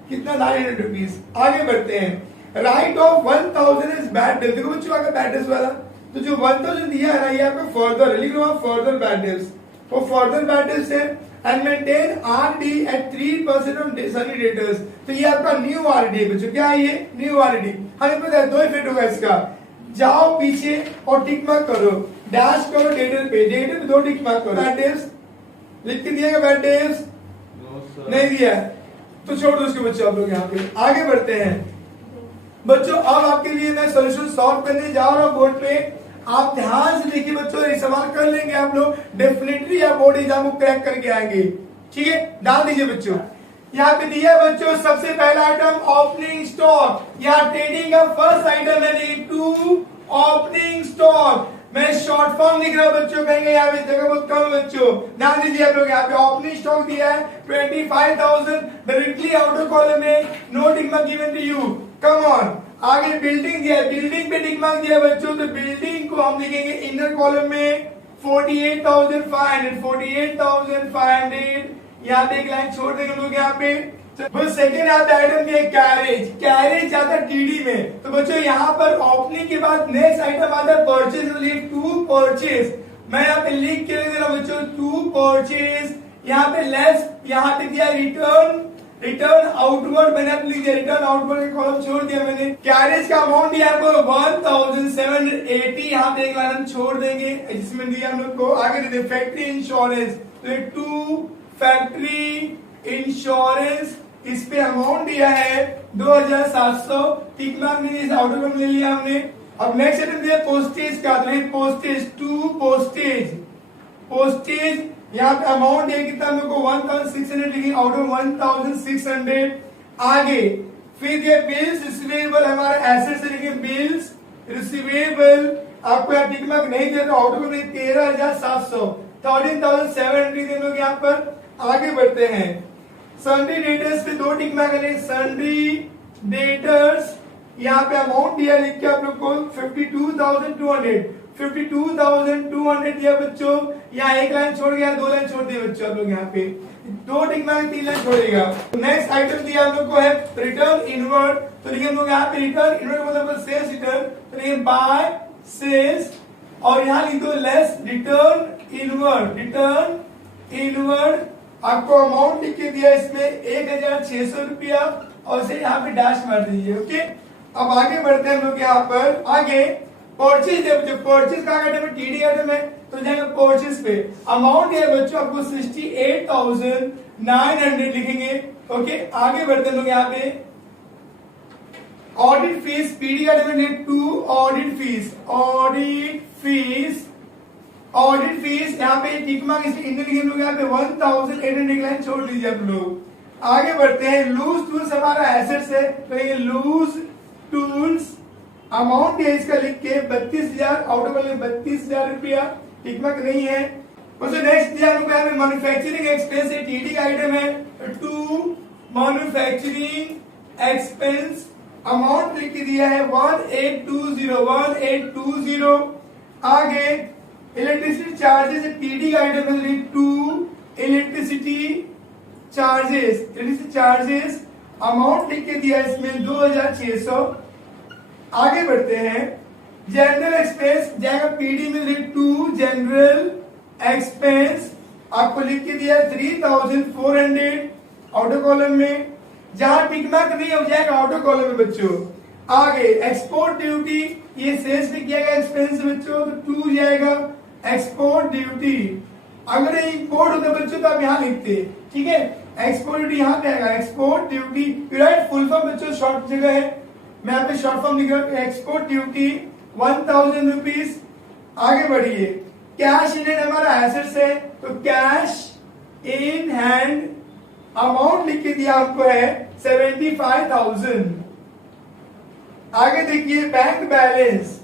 कितना, 900 रुपीज। आगे बढ़ते हैं, राइट ऑफ 1000 इज बैड डेब्ट। देखो बच्चों आगे बैड डेब्ट वाला, तो जो 1000 दिया है ना ये आपको फर्दर लिख लो, फर्दर बैड डेब्ट्स, वो फर्दर बैड डेब्ट्स है। And maintain RD at 3% on sundry debtors. तो ये आपका न्यू आरडी है बच्चों, क्या है ये, न्यू आरडी। हमें पता है दो इफेक्ट होगा इसका, जाओ पीछे और टिक मार्क करो, डैश करो डेटर पे, डेटर पे 2 टिक मार्क करो। बैड डेब्ट्स लिख के दिएगा, बैड डेब्ट्स नहीं दिया तो छोड़ दो उसके बच्चों आप लोग यहाँ पे। आगे बढ़ते हैं बच्चों, अब आपके लिए मैं सोल्यूशन सॉल्व करने जा रहा हूँ बोर्ड पे, आप ध्यान से देखिए बच्चों, ये सवाल कर लेंगे आप लोग, डेफिनेटली आप बोर्ड एग्जाम को क्रैक करके आएंगे। ठीक है, डाल दीजिए बच्चों। यहाँ पे दिया है बच्चों सबसे पहला आइटम ओपनिंग स्टॉक, यहाँ ट्रेडिंग का फर्स्ट आइटम है टू ओपनिंग स्टॉक। मैं शॉर्ट फॉर्म लिख रहा हूँ बच्चों, कहेंगे यहाँ पे जगह बहुत कम है बच्चों, ध्यान दीजिए आप लोग। यहाँ पे ओपनिंग स्टॉक दिया है 25,000 डायरेक्टली आउटर कॉलम में, no tick mark given to you, come on. आगे बिल्डिंग दिया है, बिल्डिंग पे टिक मार्क दिया है बच्चों, तो बिल्डिंग को हम लिखेंगे इनर कॉलम में 48,500, 48,500। यहाँ पे एक लाइन छोड़ देंगे लोग यहाँ पे। सेकेंड आता आइटम दिया कैरेज, कैरेज जाता है टीडी में, तो बच्चों यहाँ पर ओपनिंग के बाद नेक्स्ट आइटम आता है परचेज, टू परचेज। मैं यहाँ पे लिख के दे रहा हूँ बच्चों, टू परचेज। यहाँ पे लेस, यहाँ पे दिया रिटर्न, रिटर्न आउटवर्ड मैंने आप लिख दिया, रिटर्न आउटवर्ड का कॉलम छोड़ दिया मैंने। कैरेज का अमाउंट दिया आपको 1780, यहाँ पे एक लाइन हम छोड़ देंगे जिसमें दिया हम लोग को। आगे दे फैक्ट्री इंश्योरेंस, तो टू फैक्ट्री इंश्योरेंस, इस पे अमाउंट दिया है 2700, टिक मार्क नहीं, इस आउटर में ले लिया हमने। अब नेक्स्ट आइटम दिया पोस्टेज का, तो पोस्टेज, टू पोस्टेज, पोस्टेज यहाँ पे अमाउंट है कितना हम लोग को 1600 लिखी, आउट ऑफ 1600। आगे फिर ये बिल्स रिसीवेबल, हमारा एसेट से लिखे बिल्स रिसीवेबल, आपको यहाँ टिक मार्क नहीं दिया तो आउट ऑफ 13,700, 13,700 दे लोग यहाँ पर। आगे बढ़ते हैं, सन्डी डेटर्स पे 2 टिक मार्क है, सन्डी डेटर्स, यहाँ पे अमाउंट दिया लिख के आप लोग को 52,200, 52,200 दिया बच्चों। यहाँ एक लाइन छोड़ गया, 2 लाइन छोड़ दिए बच्चों आप लोग यहाँ पे, 2 टिक मार्क 3 लाइन छोड़ेगा। नेक्स्ट आइटम दिया हम लोग को है रिटर्न इनवर्ड, तो लिखे हम लोग यहाँ पे रिटर्न इनवर्ड मतलब सेल्स रिटर्न, तो लिखे बाय सेल्स, और यहाँ लिख दो less return inward, return inward. आपको अमाउंट लिख के दिया इसमें 1,600 रुपया, और इसे यहाँ पे डैश मार दीजिए। ओके, अब आगे बढ़ते हैं हम लोग यहाँ पर। आगे परचेज है बच्चों, परचेज का आइटम है, टीडी आइटम है, तो जाएंगे परचेज पे। अमाउंट है बच्चों आपको 68,900 लिखेंगे। ओके, आगे बढ़ते हैं लोग यहाँ पे। ऑडिट फीस, पीडी आइटम है 2 audit fees, audit fees, audit fees यहाँ पे टिक मार्क इसलिए इंडियन लिखे लोग यहाँ पे 1,800 लाइन छोड़ लीजिए आप लोग। आगे बढ़ते हैं, लूज टूल्स हमारा एसेट्स है, तो ये लूज टूल्स अमाउंट है इसका लिख के 32,000, आउट ऑफ 32,000 रुपया, टिक मार्क नहीं है। उससे नेक्स्ट दिया हम लोग यहाँ पे मैन्युफैक्चरिंग एक्सपेंस है, टीडी का आइटम है, टू मैन्युफैक्चरिंग एक्सपेंस, अमाउंट लिख के दिया है 1820, 1820। आगे इलेक्ट्रिसिटी चार्जेस, पीडी का आइटम है टू इलेक्ट्रिसिटी चार्जेस अमाउंट लिख के दिया इसमें 2600। आगे बढ़ते हैं, जनरल एक्सपेंस जाएगा पीडी में 2 जनरल एक्सपेंस आपको लिख के दिया 3400 आउटर कॉलम में, जहां टिक मार्क नहीं हो जाएगा आउटर कॉलम में बच्चों। आगे एक्सपोर्ट ड्यूटी, ये सेल्स में किया गया एक्सपेंस बच्चों, तो 2 जाएगा एक्सपोर्ट ड्यूटी। अगर इंपोर्ट होता बच्चों तो आप यहाँ लिखते, ठीक है, एक्सपोर्ट ड्यूटी यहाँ पे आएगा, export duty right. Full form बच्चों शॉर्ट जगह है, मैं यहाँ पे शॉर्ट फॉर्म लिख रहा हूँ, एक्सपोर्ट ड्यूटी 1000 रुपीज। आगे बढ़िए, कैश इन हैंड हमारा एसेट्स है, तो कैश इन हैंड अमाउंट लिख के दिया आपको है 75,000। आगे देखिए, बैंक बैलेंस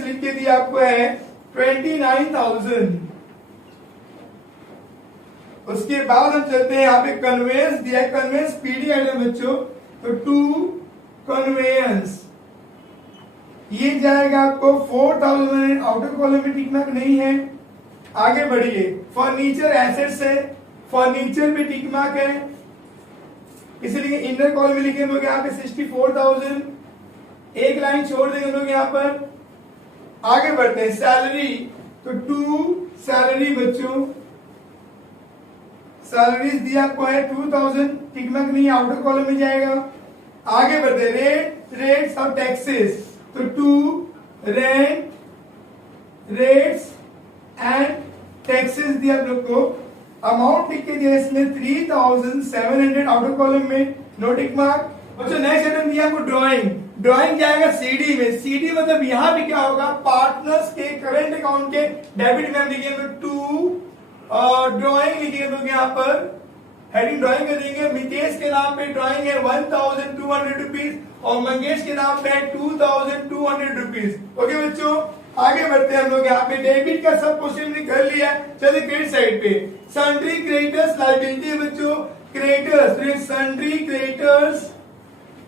लिख के दिया आपको है 29,000। उसके बाद हम चलते हैं, यहाँ पे कन्वेंस दिया है, कन्वेंस पीडी आइटम बच्चों, तो 2 कन्वेंस ये जाएगा आपको 4,000। आउटर कॉलम में टिक मार्क नहीं है। आगे बढ़िए, फर्नीचर एसेट्स है, फर्नीचर पे टिक मार्क है, इसलिए इनर कॉलम में लिखे लोग यहाँ पे 64,000, एक लाइन छोड़ देंगे लोग यहाँ पर। आगे बढ़ते हैं, सैलरी, तो 2 सैलरी बच्चों, सैलरीज दिया आपको है 2000, टिक मार्क नहीं, आउटर कॉलम में जाएगा। आगे बढ़ते हैं, रेट्स और टैक्सेस, तो 2 रेट्स एंड टैक्सेस दिया आप लोग को। अमाउंट लिख के दिया इसमें 3700 आउटर कॉलम में, नो टिक मार्क। बच्चों नेक्स्ट आइटम दिया आपको ड्राइंग जाएगा सीडी में। सीडी मतलब यहाँ भी क्या होगा, पार्टनर्स के करंट अकाउंट के डेबिट में हम लिखेंगे 2 ड्राइंग लिखिए लोग यहाँ पर, हेडिंग ड्राइंग कर देंगे। मितेश के नाम पे ड्राइंग है 1200 रुपीज और मंगेश के नाम पे है 2200 रुपीज। ओके बच्चों, आगे बढ़ते हैं हम लोग यहाँ पे, डेबिट का सब क्वेश्चन कर लिया। चलिए क्रेडिट साइड पे, सन्ड्री क्रेडिटर्स लायबिलिटी है बच्चों, creditors, sundry creditors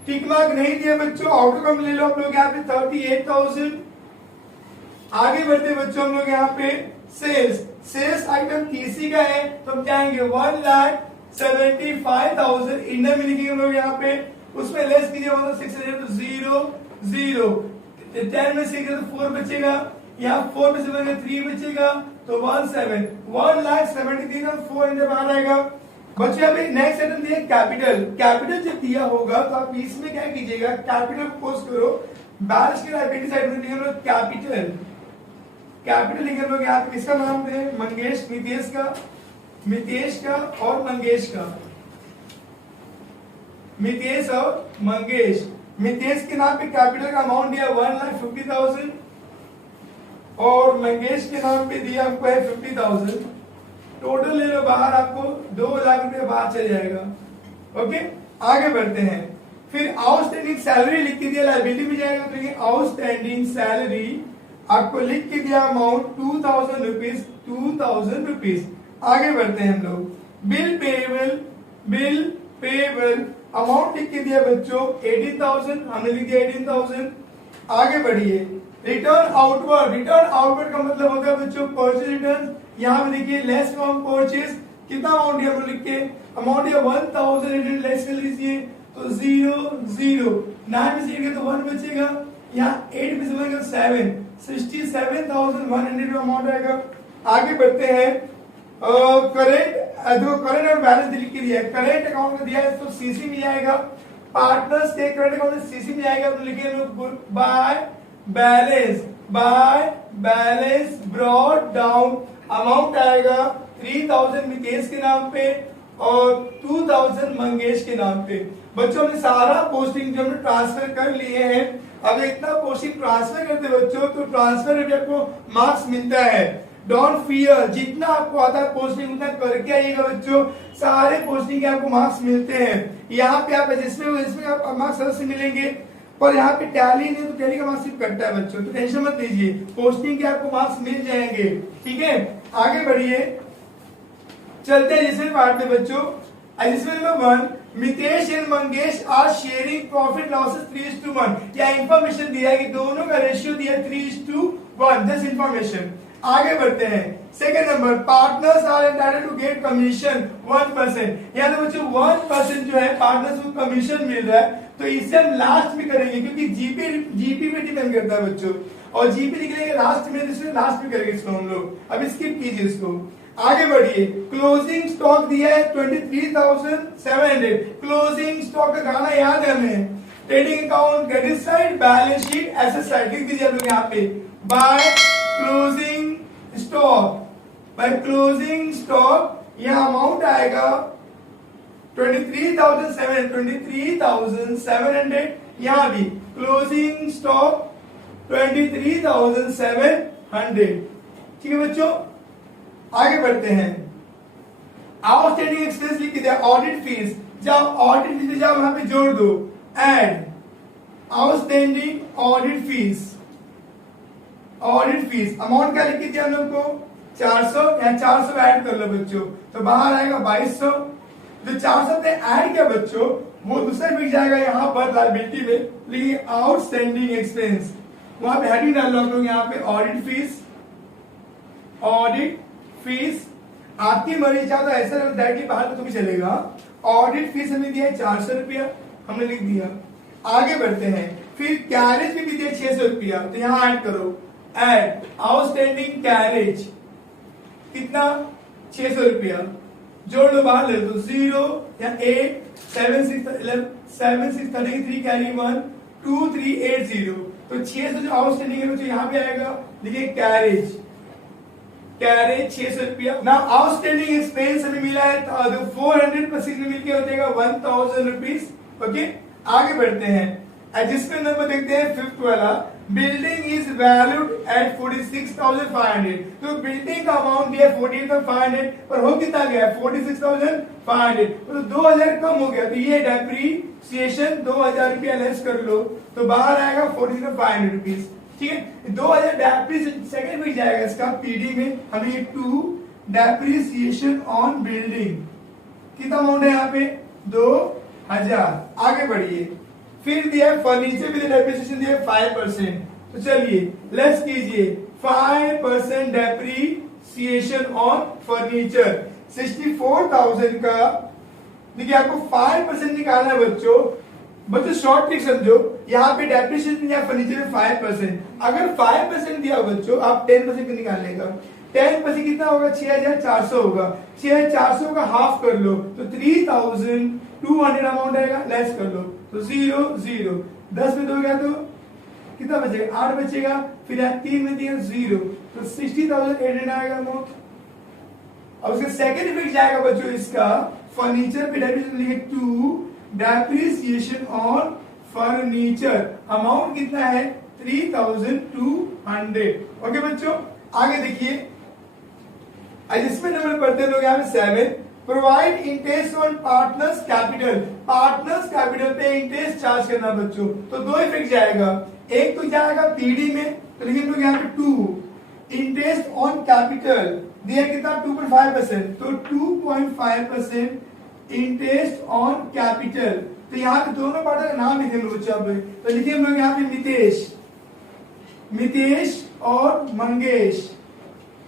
tick mark नहीं दिया बच्चों, आउटर कॉलम ले लो आप लोग यहाँ पे 38,000। आगे बढ़ते बच्चों हम लोग यहाँ पे, सेल्स आइटम तीसरी का है, तो हम जाएंगे 1,75,000 इंडियन में लिखेंगे हम लोग यहाँ पे, उसमें लेस कीजिए 600 तो 0 10 में से तो 4 बचेगा, यहाँ 4 में से 3 बचेगा, तो 1,73,000 और 4 इंटर बाहर आएगा। बच्चों अभी नेक्स्ट आइटम दिया कैपिटल जब दिया होगा तो आप इसमें क्या कीजिएगा, कैपिटल पोस्ट करो, बैलेंस की लायबिलिटी साइड में लिखेंगे लोग कैपिटल लिखेंगे लोग यहाँ पे, किसका नाम है, मंगेश, मितेश का और मंगेश का, मितेश और मंगेश। मितेश के नाम पे कैपिटल का अमाउंट दिया 1,50,000 और मंगेश के नाम पे दिया आपको है 50,000। टोटल ले लो बाहर, आपको 2,00,000 रुपये बाहर चल जाएगा। ओके, आगे बढ़ते हैं, फिर आउटस्टैंडिंग सैलरी लिख के दिया, लायबिलिटी में जाएगा, तो आउटस्टैंडिंग सैलरी आपको लिख के दिया अमाउंट 2,000 रुपीज। आगे बढ़ते हैं हम लोग, बिल पेएबल अमाउंट लिख के दिया बच्चों 18,000, हमने लिख दिया 18,000। आगे बढ़िए, रिटर्न आउटवर्ड का मतलब होता है बच्चों परचेज रिटर्न। यहाँ पे देखिए लेस फ्रॉम परचेज, कितना अमाउंट है लिख के, अमाउंट है 1,000, लेस कर लीजिए तो 0 9 में से तो 1 बचेगा, यहाँ 8 में से बचेगा 7, 67,100 अमाउंट आएगा। आगे बढ़ते हैं, करंट और बैलेंस लिख के दिया है, करंट अकाउंट में दिया है तो सीसी में जाएगा, पार्टनर्स के करंट अकाउंट में सीसी में जाएगा, तो लिखिए by balance brought down, amount आएगा 3,000 मितेश के नाम पे और 2,000 मंगेश के नाम पे। बच्चों ने सारा पोस्टिंग जो हमने ट्रांसफर कर लिए हैं, अगर इतना पोस्टिंग ट्रांसफर करते बच्चों तो ट्रांसफर रेट आपको मार्क्स मिलता है। डोंट फियर, जितना आपको आता है पोस्टिंग उतना करके आइएगा बच्चों, सारे पोस्टिंग के आपको मार्क्स मिलते हैं। यहाँ पे आप इसमें आप मार्क्स अलग से मिलेंगे, पर यहाँ पे टैली नहीं तो टैली का मार्क्स सिर्फ कटता है बच्चों, तो टेंशन मत लीजिए, पोस्टिंग के आपको मार्क्स मिल जाएंगे। ठीक है, आगे बढ़िए, चलते हैं जिसमें पार्ट में बच्चों। जिसमें number 1, Mitesh and Mangesh are sharing profit losses 3:1, या इंफॉर्मेशन दिया है कि दोनों का रेशियो दिया 3:1, जस्ट इंफॉर्मेशन। आगे बढ़ते हैं। Second number, partners are entitled to get commission 1%। यहाँ तो बच्चों 1% जो है पार्टनर्स को कमीशन मिल रहा है, तो इसे हम लास्ट में करेंगे क्योंकि जीपी पे डिपेंड करता है बच्चों, और जीपी निकलेंगे लास्ट में, इसलिए लास्ट में करेंगे इसको हम लोग। अब स्किप कीजिए इसको, आगे बढ़िए। क्लोजिंग स्टॉक दिया है 23,700। क्लोजिंग स्टॉक का गाना याद है हमें, trading account credit side, balance sheet asset side. लिख दीजिए आप लोग यहाँ पे, by closing stock. By closing stock यह अमाउंट आएगा 23,700। यहां भी क्लोजिंग स्टॉक 23,700। ठीक है बच्चों, आगे बढ़ते हैं। आउटस्टैंडिंग एक्सपेंस लिख दिया, ऑडिट फीस। जब ऑडिट फीस जाओ यहां पे जोड़ दो, add outstanding audit fees. Audit fees amount क्या लिख दिया हम लोग को 400, या 400 ऐड कर लो बच्चों, तो बाहर आएगा 2200। जो 400 पे ऐड किया बच्चों वो दूसरा बिक जाएगा यहाँ पर लायबिलिटी में, लेकिन आउटस्टैंडिंग एक्सपेंस वहां पे हेडिंग डाल लो आप लोग यहाँ पे, ऑडिट फीस। ऑडिट फीस आपकी मर्जी, चाहो तो ऐसा डायरेक्टली बाहर तो भी चलेगा। ऑडिट फीस हमें दिया है 400 रुपया, हमने लिख दिया। आगे बढ़ते हैं, फिर कैरेज में भी दिया 600 रुपया, तो यहाँ ऐड करो, एड आउटस्टैंडिंग कैरेज कितना 600 रुपया, जोड़ लो बाहर ले लो, 0 या 8 7 6 11 7 6 33 कैरी 1 2 3 8 0। तो 600 जो आउटस्टैंडिंग है बच्चों यहाँ पे आएगा, देखिए कैरेज 600 रुपया ना। आउटस्टैंडिंग एक्सपेंस हमें मिला है तो 400 प्लस में मिलकर हो जाएगा 1000 रुपीज। ओके, आगे बढ़ते हैं। एडजस्टमेंट नंबर देखते हैं, फिफ्थ वाला, बिल्डिंग इज वैल्यूड एट 46,500। तो बिल्डिंग का अमाउंट दिया 48,500 पर हो कितना गया 46,500, तो 2000 कम हो गया, तो ये डेप्रीसिएशन 2000 रुपया लेस कर लो, तो बाहर आएगा 46,500 रुपीज। ठीक है, 2000 डेप्रीसिएशन सेकंड में जाएगा इसका पीडी में, हमें 2 डेप्रीसिएशन ऑन बिल्डिंग कितना अमाउंट है यहाँ पे 2000। आगे बढ़िए, फिर दिया फर्नीचर भी डेप्रिसिएशन दिया 5%, तो चलिए लेस कीजिए 5% डेप्रिसिएशन ऑन फर्नीचर 64,000 का। देखिए आपको 5% निकालना है बच्चों शॉर्ट ट्रिक समझो, यहाँ पे डेप्रिसिएशन दिया फर्नीचर में 5%, अगर 5% दिया बच्चों आप 10% निकालने का, 10% कितना होगा 6,400 होगा, 6,400 का हाफ कर लो तो 3,200 अमाउंट आएगा, लेस कर लो तो 0 0 10 में 2 गया तो कितना बचेगा 8 बचेगा, फिर 3 में दिया 0 तो 60,800 आएगा अमाउंट। अब उसका सेकंड इफेक्ट जाएगा बच्चों इसका फर्नीचर पे depreciation 2 depreciation on furniture amount कितना है 3,200। ओके बच्चों, आगे देखिए एडजस्टमेंट नंबर पढ़ते हैं लोग यहाँ पे 7, provide interest on partners capital. Partners capital पे इंटरेस्ट चार्ज करना बच्चों, तो 2 इफेक्ट जाएगा, एक तो जाएगा पीडी में, तो लिखेंगे लोग यहाँ पे 2 इंटरेस्ट ऑन कैपिटल दिया कितना 2.5%, तो 2.5% इंटरेस्ट ऑन कैपिटल। तो यहाँ पे दोनों पार्टनर का नाम लिखेंगे बच्चों, तो लिखिए हम लोग यहाँ पे मितेश और मंगेश,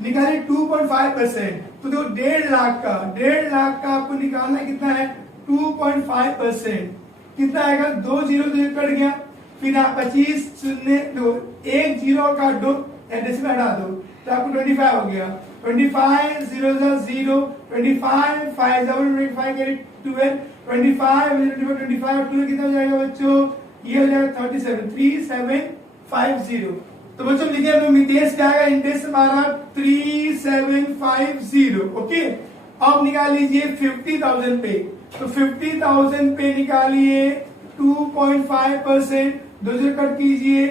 निकाले 2.5%, तो देखो 1.5 लाख का आपको निकालना कितना है 2.5%, कितना आएगा 2 0 तो कट गया, फिर आप 25 शून्य दो 1 0 काट दो, डेसिमल हटा दो तो आपको 25 हो गया, 25 0 0 25 5 25 कैरी 12 25 2 कितना हो जाएगा बच्चों, ये हो जाएगा 3750। तो बच्चों लिखे हम लोग मितेश क्या आएगा इंटरेस्ट हमारा 3750। ओके, अब निकाल लीजिए 50,000 पे, तो 50,000 पे निकालिए 2.5%, 2 0 कट कीजिए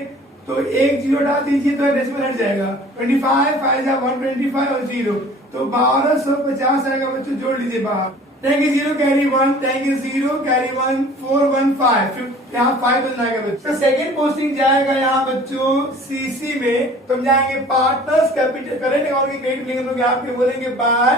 तो 1 0 डाल दीजिए तो डेसिमल हट जाएगा, 25 5 125 और 0 तो 1250 आएगा बच्चों, जोड़ लीजिए बाहर, टैंक 0 कैरी 1 टैंक 0 कैरी 1 415, यहाँ 5 आएगा बच्चों। तो सेकंड पोस्टिंग जाएगा यहाँ बच्चों सीसी में, तो हम जाएंगे पार्टनर्स कैपिटल करेंट अकाउंट की क्रेडिट लिखेंगे लोग यहाँ पे बोलेंगे बाय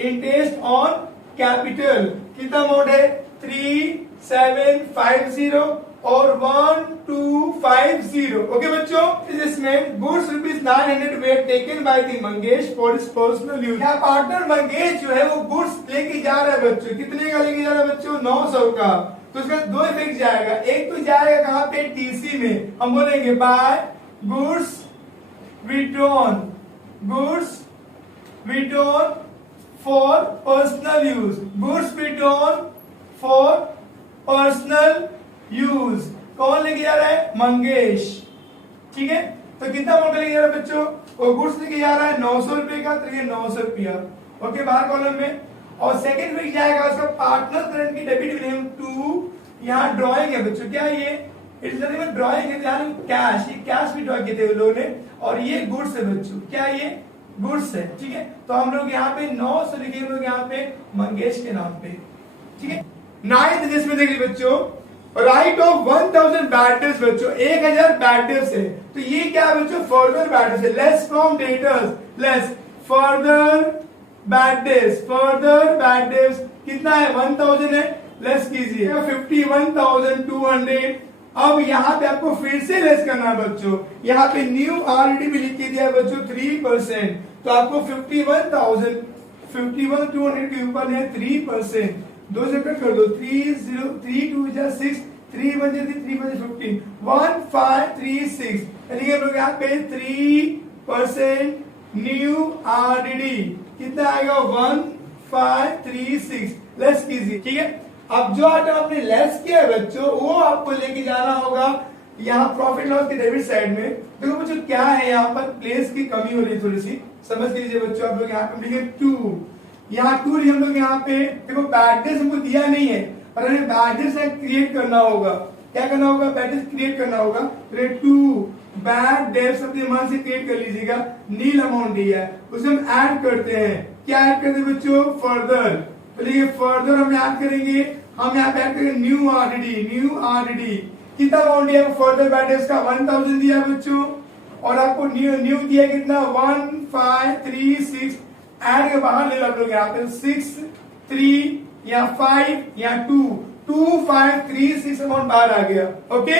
इंटरेस्ट ऑन कैपिटल, कितना अमाउंट है 3750, और 1250। ओके बच्चों, इसमें goods ₹900 where taken by the Mangesh for his personal use. यहाँ पार्टनर मंगेश जो है वो गुड्स लेके जा रहा है बच्चों। कितने का लेके जा रहा है बच्चों? 900 का। तो इसका दो इफेक्ट जाएगा। एक तो जाएगा कहां पे? टीसी में। हम बोलेंगे by goods withdrawn, goods withdrawn for personal use, goods withdrawn for personal use. कौन लेके जा रहा है? मंगेश। ठीक है, तो कितना अमाउंट लेके जा रहा है बच्चों? वो गुड्स लेके जा रहा है 900 रुपए का, तो ये 900 रुपया। ओके, बाहर कॉलम में। और सेकंड वीक जाएगा उसका पार्टनर करंट की डेबिट विल टू, यहाँ ड्रॉइंग है बच्चों। क्या ये? इट्स नथिंग बट ड्रॉइंग है, कैश। ये कैश भी ड्रॉ किए थे लोगों ने, और ये गुड्स है बच्चों। क्या ये? गुड्स है। ठीक है, तो हम लोग यहाँ पे 900 लिखे, हम लोग यहाँ पे मंगेश के नाम पे। ठीक है, 9th जिसमें देखिए बच्चों, राइट ऑफ 1000 बैड डेट्स बच्चों, 1000 बैड डेट्स है। तो ये क्या है बच्चों? फर्दर बैड डेट्स है। Less from debtors, less further bad debts, further bad debts कितना है? 1000 है, लेस कीजिए 51,200। अब यहाँ पे आपको फिर से लेस करना है बच्चों। यहाँ पे न्यू ऑलरेडी भी लिख के दिया है बच्चों 3%, तो आपको 51,200 के ऊपर है 3%। दो से कट कर दो, 3 3 1 3 5 15 1536, यानी कि हम लोग यहाँ पे 3% न्यू आरडीडी कितना आएगा? 1536। लेस कीजिए। ठीक है, अब जो आइटम आपने लेस किया है बच्चों, वो आपको लेके जाना होगा यहाँ प्रॉफिट लॉस के डेबिट साइड में। देखो बच्चों क्या है, यहाँ पर प्लेस की कमी हो रही है थोड़ी सी, समझ लीजिए बच्चों। आप लोग यहाँ पे लिखे 2, यहाँ 2 हम लोग यहाँ पे देखो बैड डेट्स हमको दिया नहीं है, पर हमें बैड डेट्स क्रिएट करना होगा। क्या करना होगा? बैड डेट्स क्रिएट करना होगा। तो 2 बैड डेट्स अपने मन से क्रिएट कर लीजिएगा। नील अमाउंट दिया है, उसे हम ऐड करते हैं। क्या ऐड करते हैं बच्चों? फर्दर। बोलिए फर्दर हम ऐड करेंगे, हम यहाँ पे ऐड करेंगे न्यू आरडीडी। न्यू आरडीडी कितना अमाउंट दिया? फर्दर बैड डेट्स का 1000 दिया बच्चों, और आपको न्यू दिया कितना? 1536। ऐड के बाहर ले लो आप लोग यहाँ पे 6 3 या 5 या 2 2536 अमाउंट बाहर आ गया। ओके,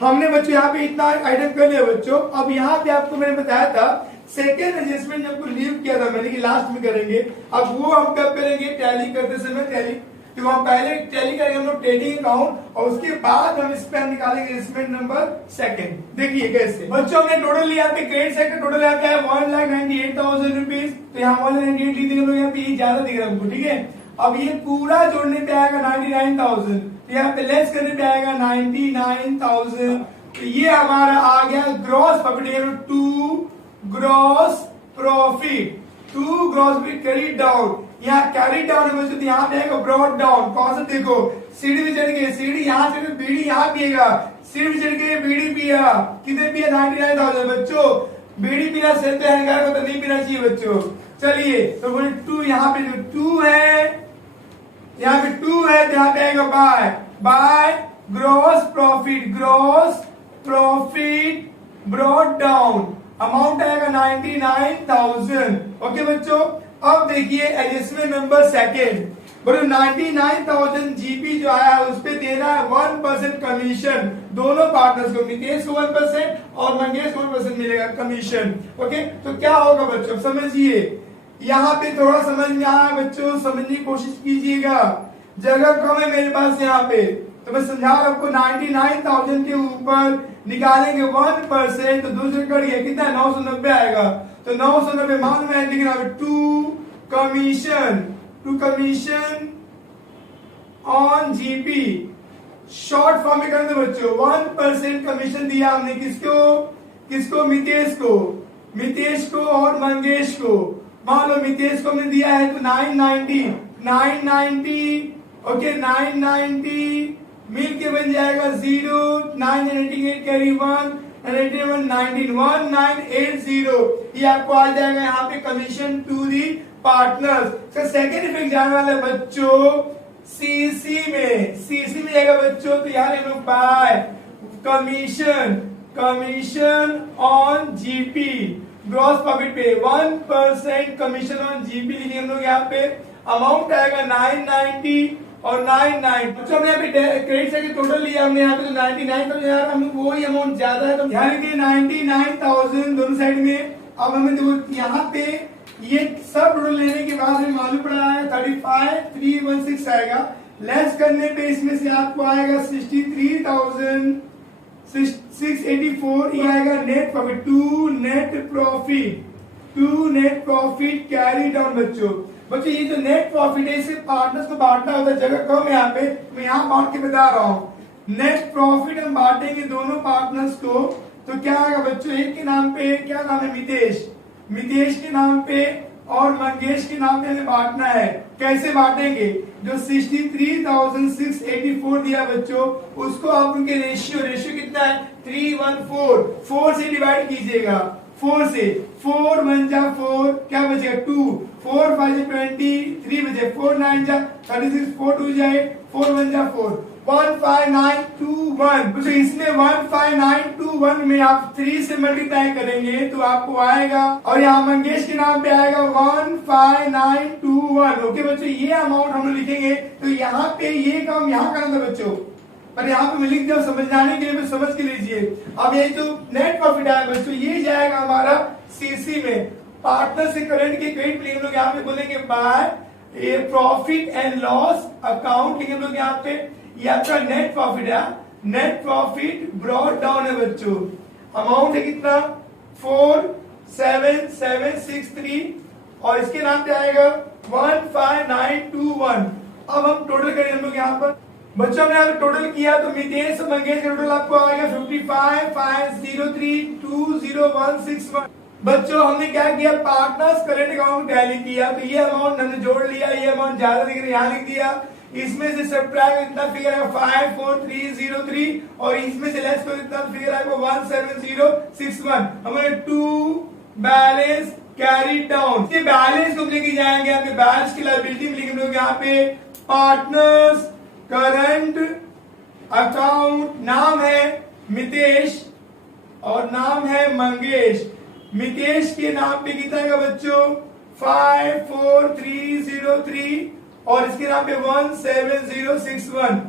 हमने बच्चों यहाँ पे इतना आइटम कर लिया बच्चों। अब यहाँ पे आपको मैंने बताया था सेकेंड एडजस्टमेंट जब लीव किया था मैंने कि लास्ट में करेंगे। अब वो हम कब करेंगे? टैली करते समय। टैली तो हम पहले टैली करेंगे हम लोग ट्रेडिंग अकाउंट, और उसके बाद हम स्पेंड निकालेंगे एडजस्टमेंट नंबर सेकंड। देखिए कैसे बच्चों, हमने टोटल लिया पे क्रेडिट साइड का टोटल यहाँ पे है 1,98,000 रुपीज। तो यहाँ 198 लिख देंगे यहाँ पे, ये ज्यादा दिख रहा है हमको। ठीक है, अब ये पूरा जोड़ने पे आएगा 99,000, तो यहाँ पे लेस करने पे आएगा 99,000। तो ये हमारा आ गया gross profit. 2 gross profit, 2 gross profit carry down. यहाँ कैरी डाउन है तो यहाँ पे आएगा ब्रॉड डाउन। कौन सा? देखो सीढ़ी भी चढ़ गई, सीढ़ी यहाँ से बीड़ी यहाँ पिएगा, सीढ़ी भी चढ़ गई, बीड़ी पिया। कितने पिया? 99,000 बच्चों। बीड़ी पीना सेहत पे हानिकारक होता, नहीं पीना चाहिए बच्चों। चलिए, तो बोले 2, यहाँ पे जो 2 है, यहाँ पे 2 है, तो यहाँ पे आएगा by, by gross profit, gross profit brought down. Amount आएगा 99,000। ओके बच्चों, अब देखिए एडजस्टमेंट नंबर सेकेंड। बोलो 99,000 जीपी जो आया है उस पे देना है 1% कमीशन दोनों पार्टनर्स को। नितेश को 1% और मंगेश को 1% मिलेगा कमीशन। ओके, तो क्या होगा बच्चों समझिए, यहाँ पे थोड़ा समझ में आया बच्चों, समझने की कोशिश कीजिएगा। जगह कम है मेरे पास यहाँ पे, तो मैं समझा रहा हूं आपको। 99,000 के ऊपर निकालेंगे 1%, तो 2 से कट गया कितना? 990 आएगा। तो 990 मान में लिख रहा हूं 2 commission on GP. Short form में कर दो बच्चों, 1% कमीशन दिया हमने किसको? मितेश को और मंगेश को। मान लो मितेश को हमने दिया है तो 990 ओके 990 मिल के बन जाएगा 0 988 कैरी 1 1980। ये आपको आ जाएगा यहाँ पे commission to the partners. Second effect जाने वाला है बच्चों सीसी में जाएगा बच्चों। तो यहाँ लिख लो by commission on GP gross profit पे 1% कमीशन ऑन जीपी लिखेंगे हम लोग यहाँ पे। अमाउंट आएगा 990 और 99। बच्चों हमने यहाँ पे क्रेडिट साइड टोटल लिया हमने यहाँ पे तो 99,000 यार हमें वही अमाउंट ज्यादा है तो ध्यान रखिए 99,000 दोनों साइड में। अब हमें देखो यहाँ पे ये सब टोटल लेने के बाद हमें मालूम पड़ा है 35,316 आएगा। लेस करने पे इसमें से आपको आएगा 63,684 ये आएगा net profit. To net profit carry down बच्चों ये जो नेट प्रॉफिट है इसे पार्टनर्स को बांटना होता है, जगह कम है यहाँ पे, मैं यहाँ बांट के बता रहा हूँ। नेट प्रॉफिट हम बांटेंगे दोनों पार्टनर्स को तो क्या आएगा बच्चों, एक के नाम पे क्या नाम है मितेश के नाम पे और मंगेश के नाम पे हमें बांटना है। कैसे बांटेंगे, जो 63,684 दिया बच्चों उसको आप उनके रेशियो कितना है 314 4 से डिवाइड कीजिएगा। 4 से 4 1 जा 4 क्या बचेगा 2 4 5 जा 20 3 बचे 4 9 जा 36 4 2 जा 8 4 1 जा 4 15921। तो इसमें 15921 में आप 3 से मल्टीप्लाई करेंगे तो आपको आएगा और यहाँ मंगेश के नाम पे आएगा 15921। ओके बच्चों ये अमाउंट हम लोग लिखेंगे तो यहाँ पे ये काम यहाँ करना था बच्चों, पर यहाँ पे मैं लिख दिया समझाने के लिए, समझ के लीजिए। अब ये जो नेट प्रॉफिट आया बच्चों ये जाएगा हमारा सीसी में, पार्टनर से करंट के क्रेडिट लिखेंगे लोग यहाँ पे बोलेंगे by a profit and loss account लिखेंगे लोग यहाँ पे। ये आपका नेट प्रॉफिट है, नेट प्रॉफिट ब्रॉट डाउन है बच्चों। अमाउंट है कितना 47763 और इसके नाम पे आएगा 15921। अब हम टोटल करेंगे हम लोग यहाँ पर बच्चों हमने यहाँ टोटल किया तो मितेश और मंगेश का टोटल आपको आएगा 55,503,20161। बच्चों हमने क्या किया पार्टनर्स करंट अकाउंट टैली किया तो ये अमाउंट हमने जोड़ लिया, ये अमाउंट ज्यादा दिख रहा है यहाँ लिख दिया। इसमें से सब्ट्रैक्ट इतना फिगर है 54303 और इसमें से लेस करो इतना फिगर आएगा 17061। हमारे टू बैलेंस कैरी डाउन ये बैलेंस को लेके जाएंगे आपके बैलेंस की लायबिलिटी में लिखेंगे यहाँ पे पार्टनर्स करंट अकाउंट, नाम है मितेश और नाम है मंगेश। मितेश के नाम पे कितना आएगा बच्चों 54303 और इसके नाम पे 17061।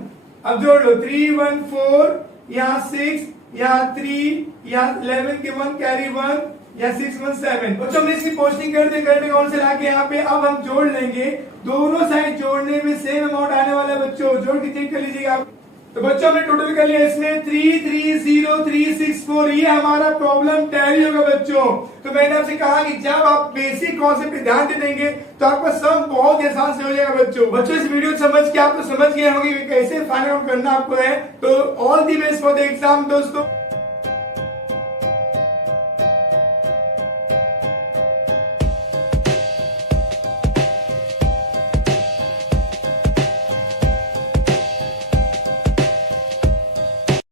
अब जोड़ लो 314 यहाँ 6 यहाँ 3 यहाँ 11 के 1 कैरी 1 या 617। बच्चों हमने इसकी पोस्टिंग कर दी करंट अकाउंट से लाके यहाँ पे। अब हम जोड़ लेंगे, दोनों साइड जोड़ने में सेम अमाउंट आने वाला है बच्चों, जोड़ के चेक कर लीजिएगा आप। तो बच्चों हमने टोटल कर लिया इसमें 330364 ये हमारा प्रॉब्लम टैली होगा बच्चों। तो मैंने आपसे कहा कि जब आप बेसिक कॉन्सेप्ट पे ध्यान दे देंगे तो आपका सम बहुत आसान से हो जाएगा बच्चों। इस वीडियो समझ के आप तो समझ गए होंगे कि कैसे फाइंड आउट करना आपको है। तो all the best for the exam दोस्तों।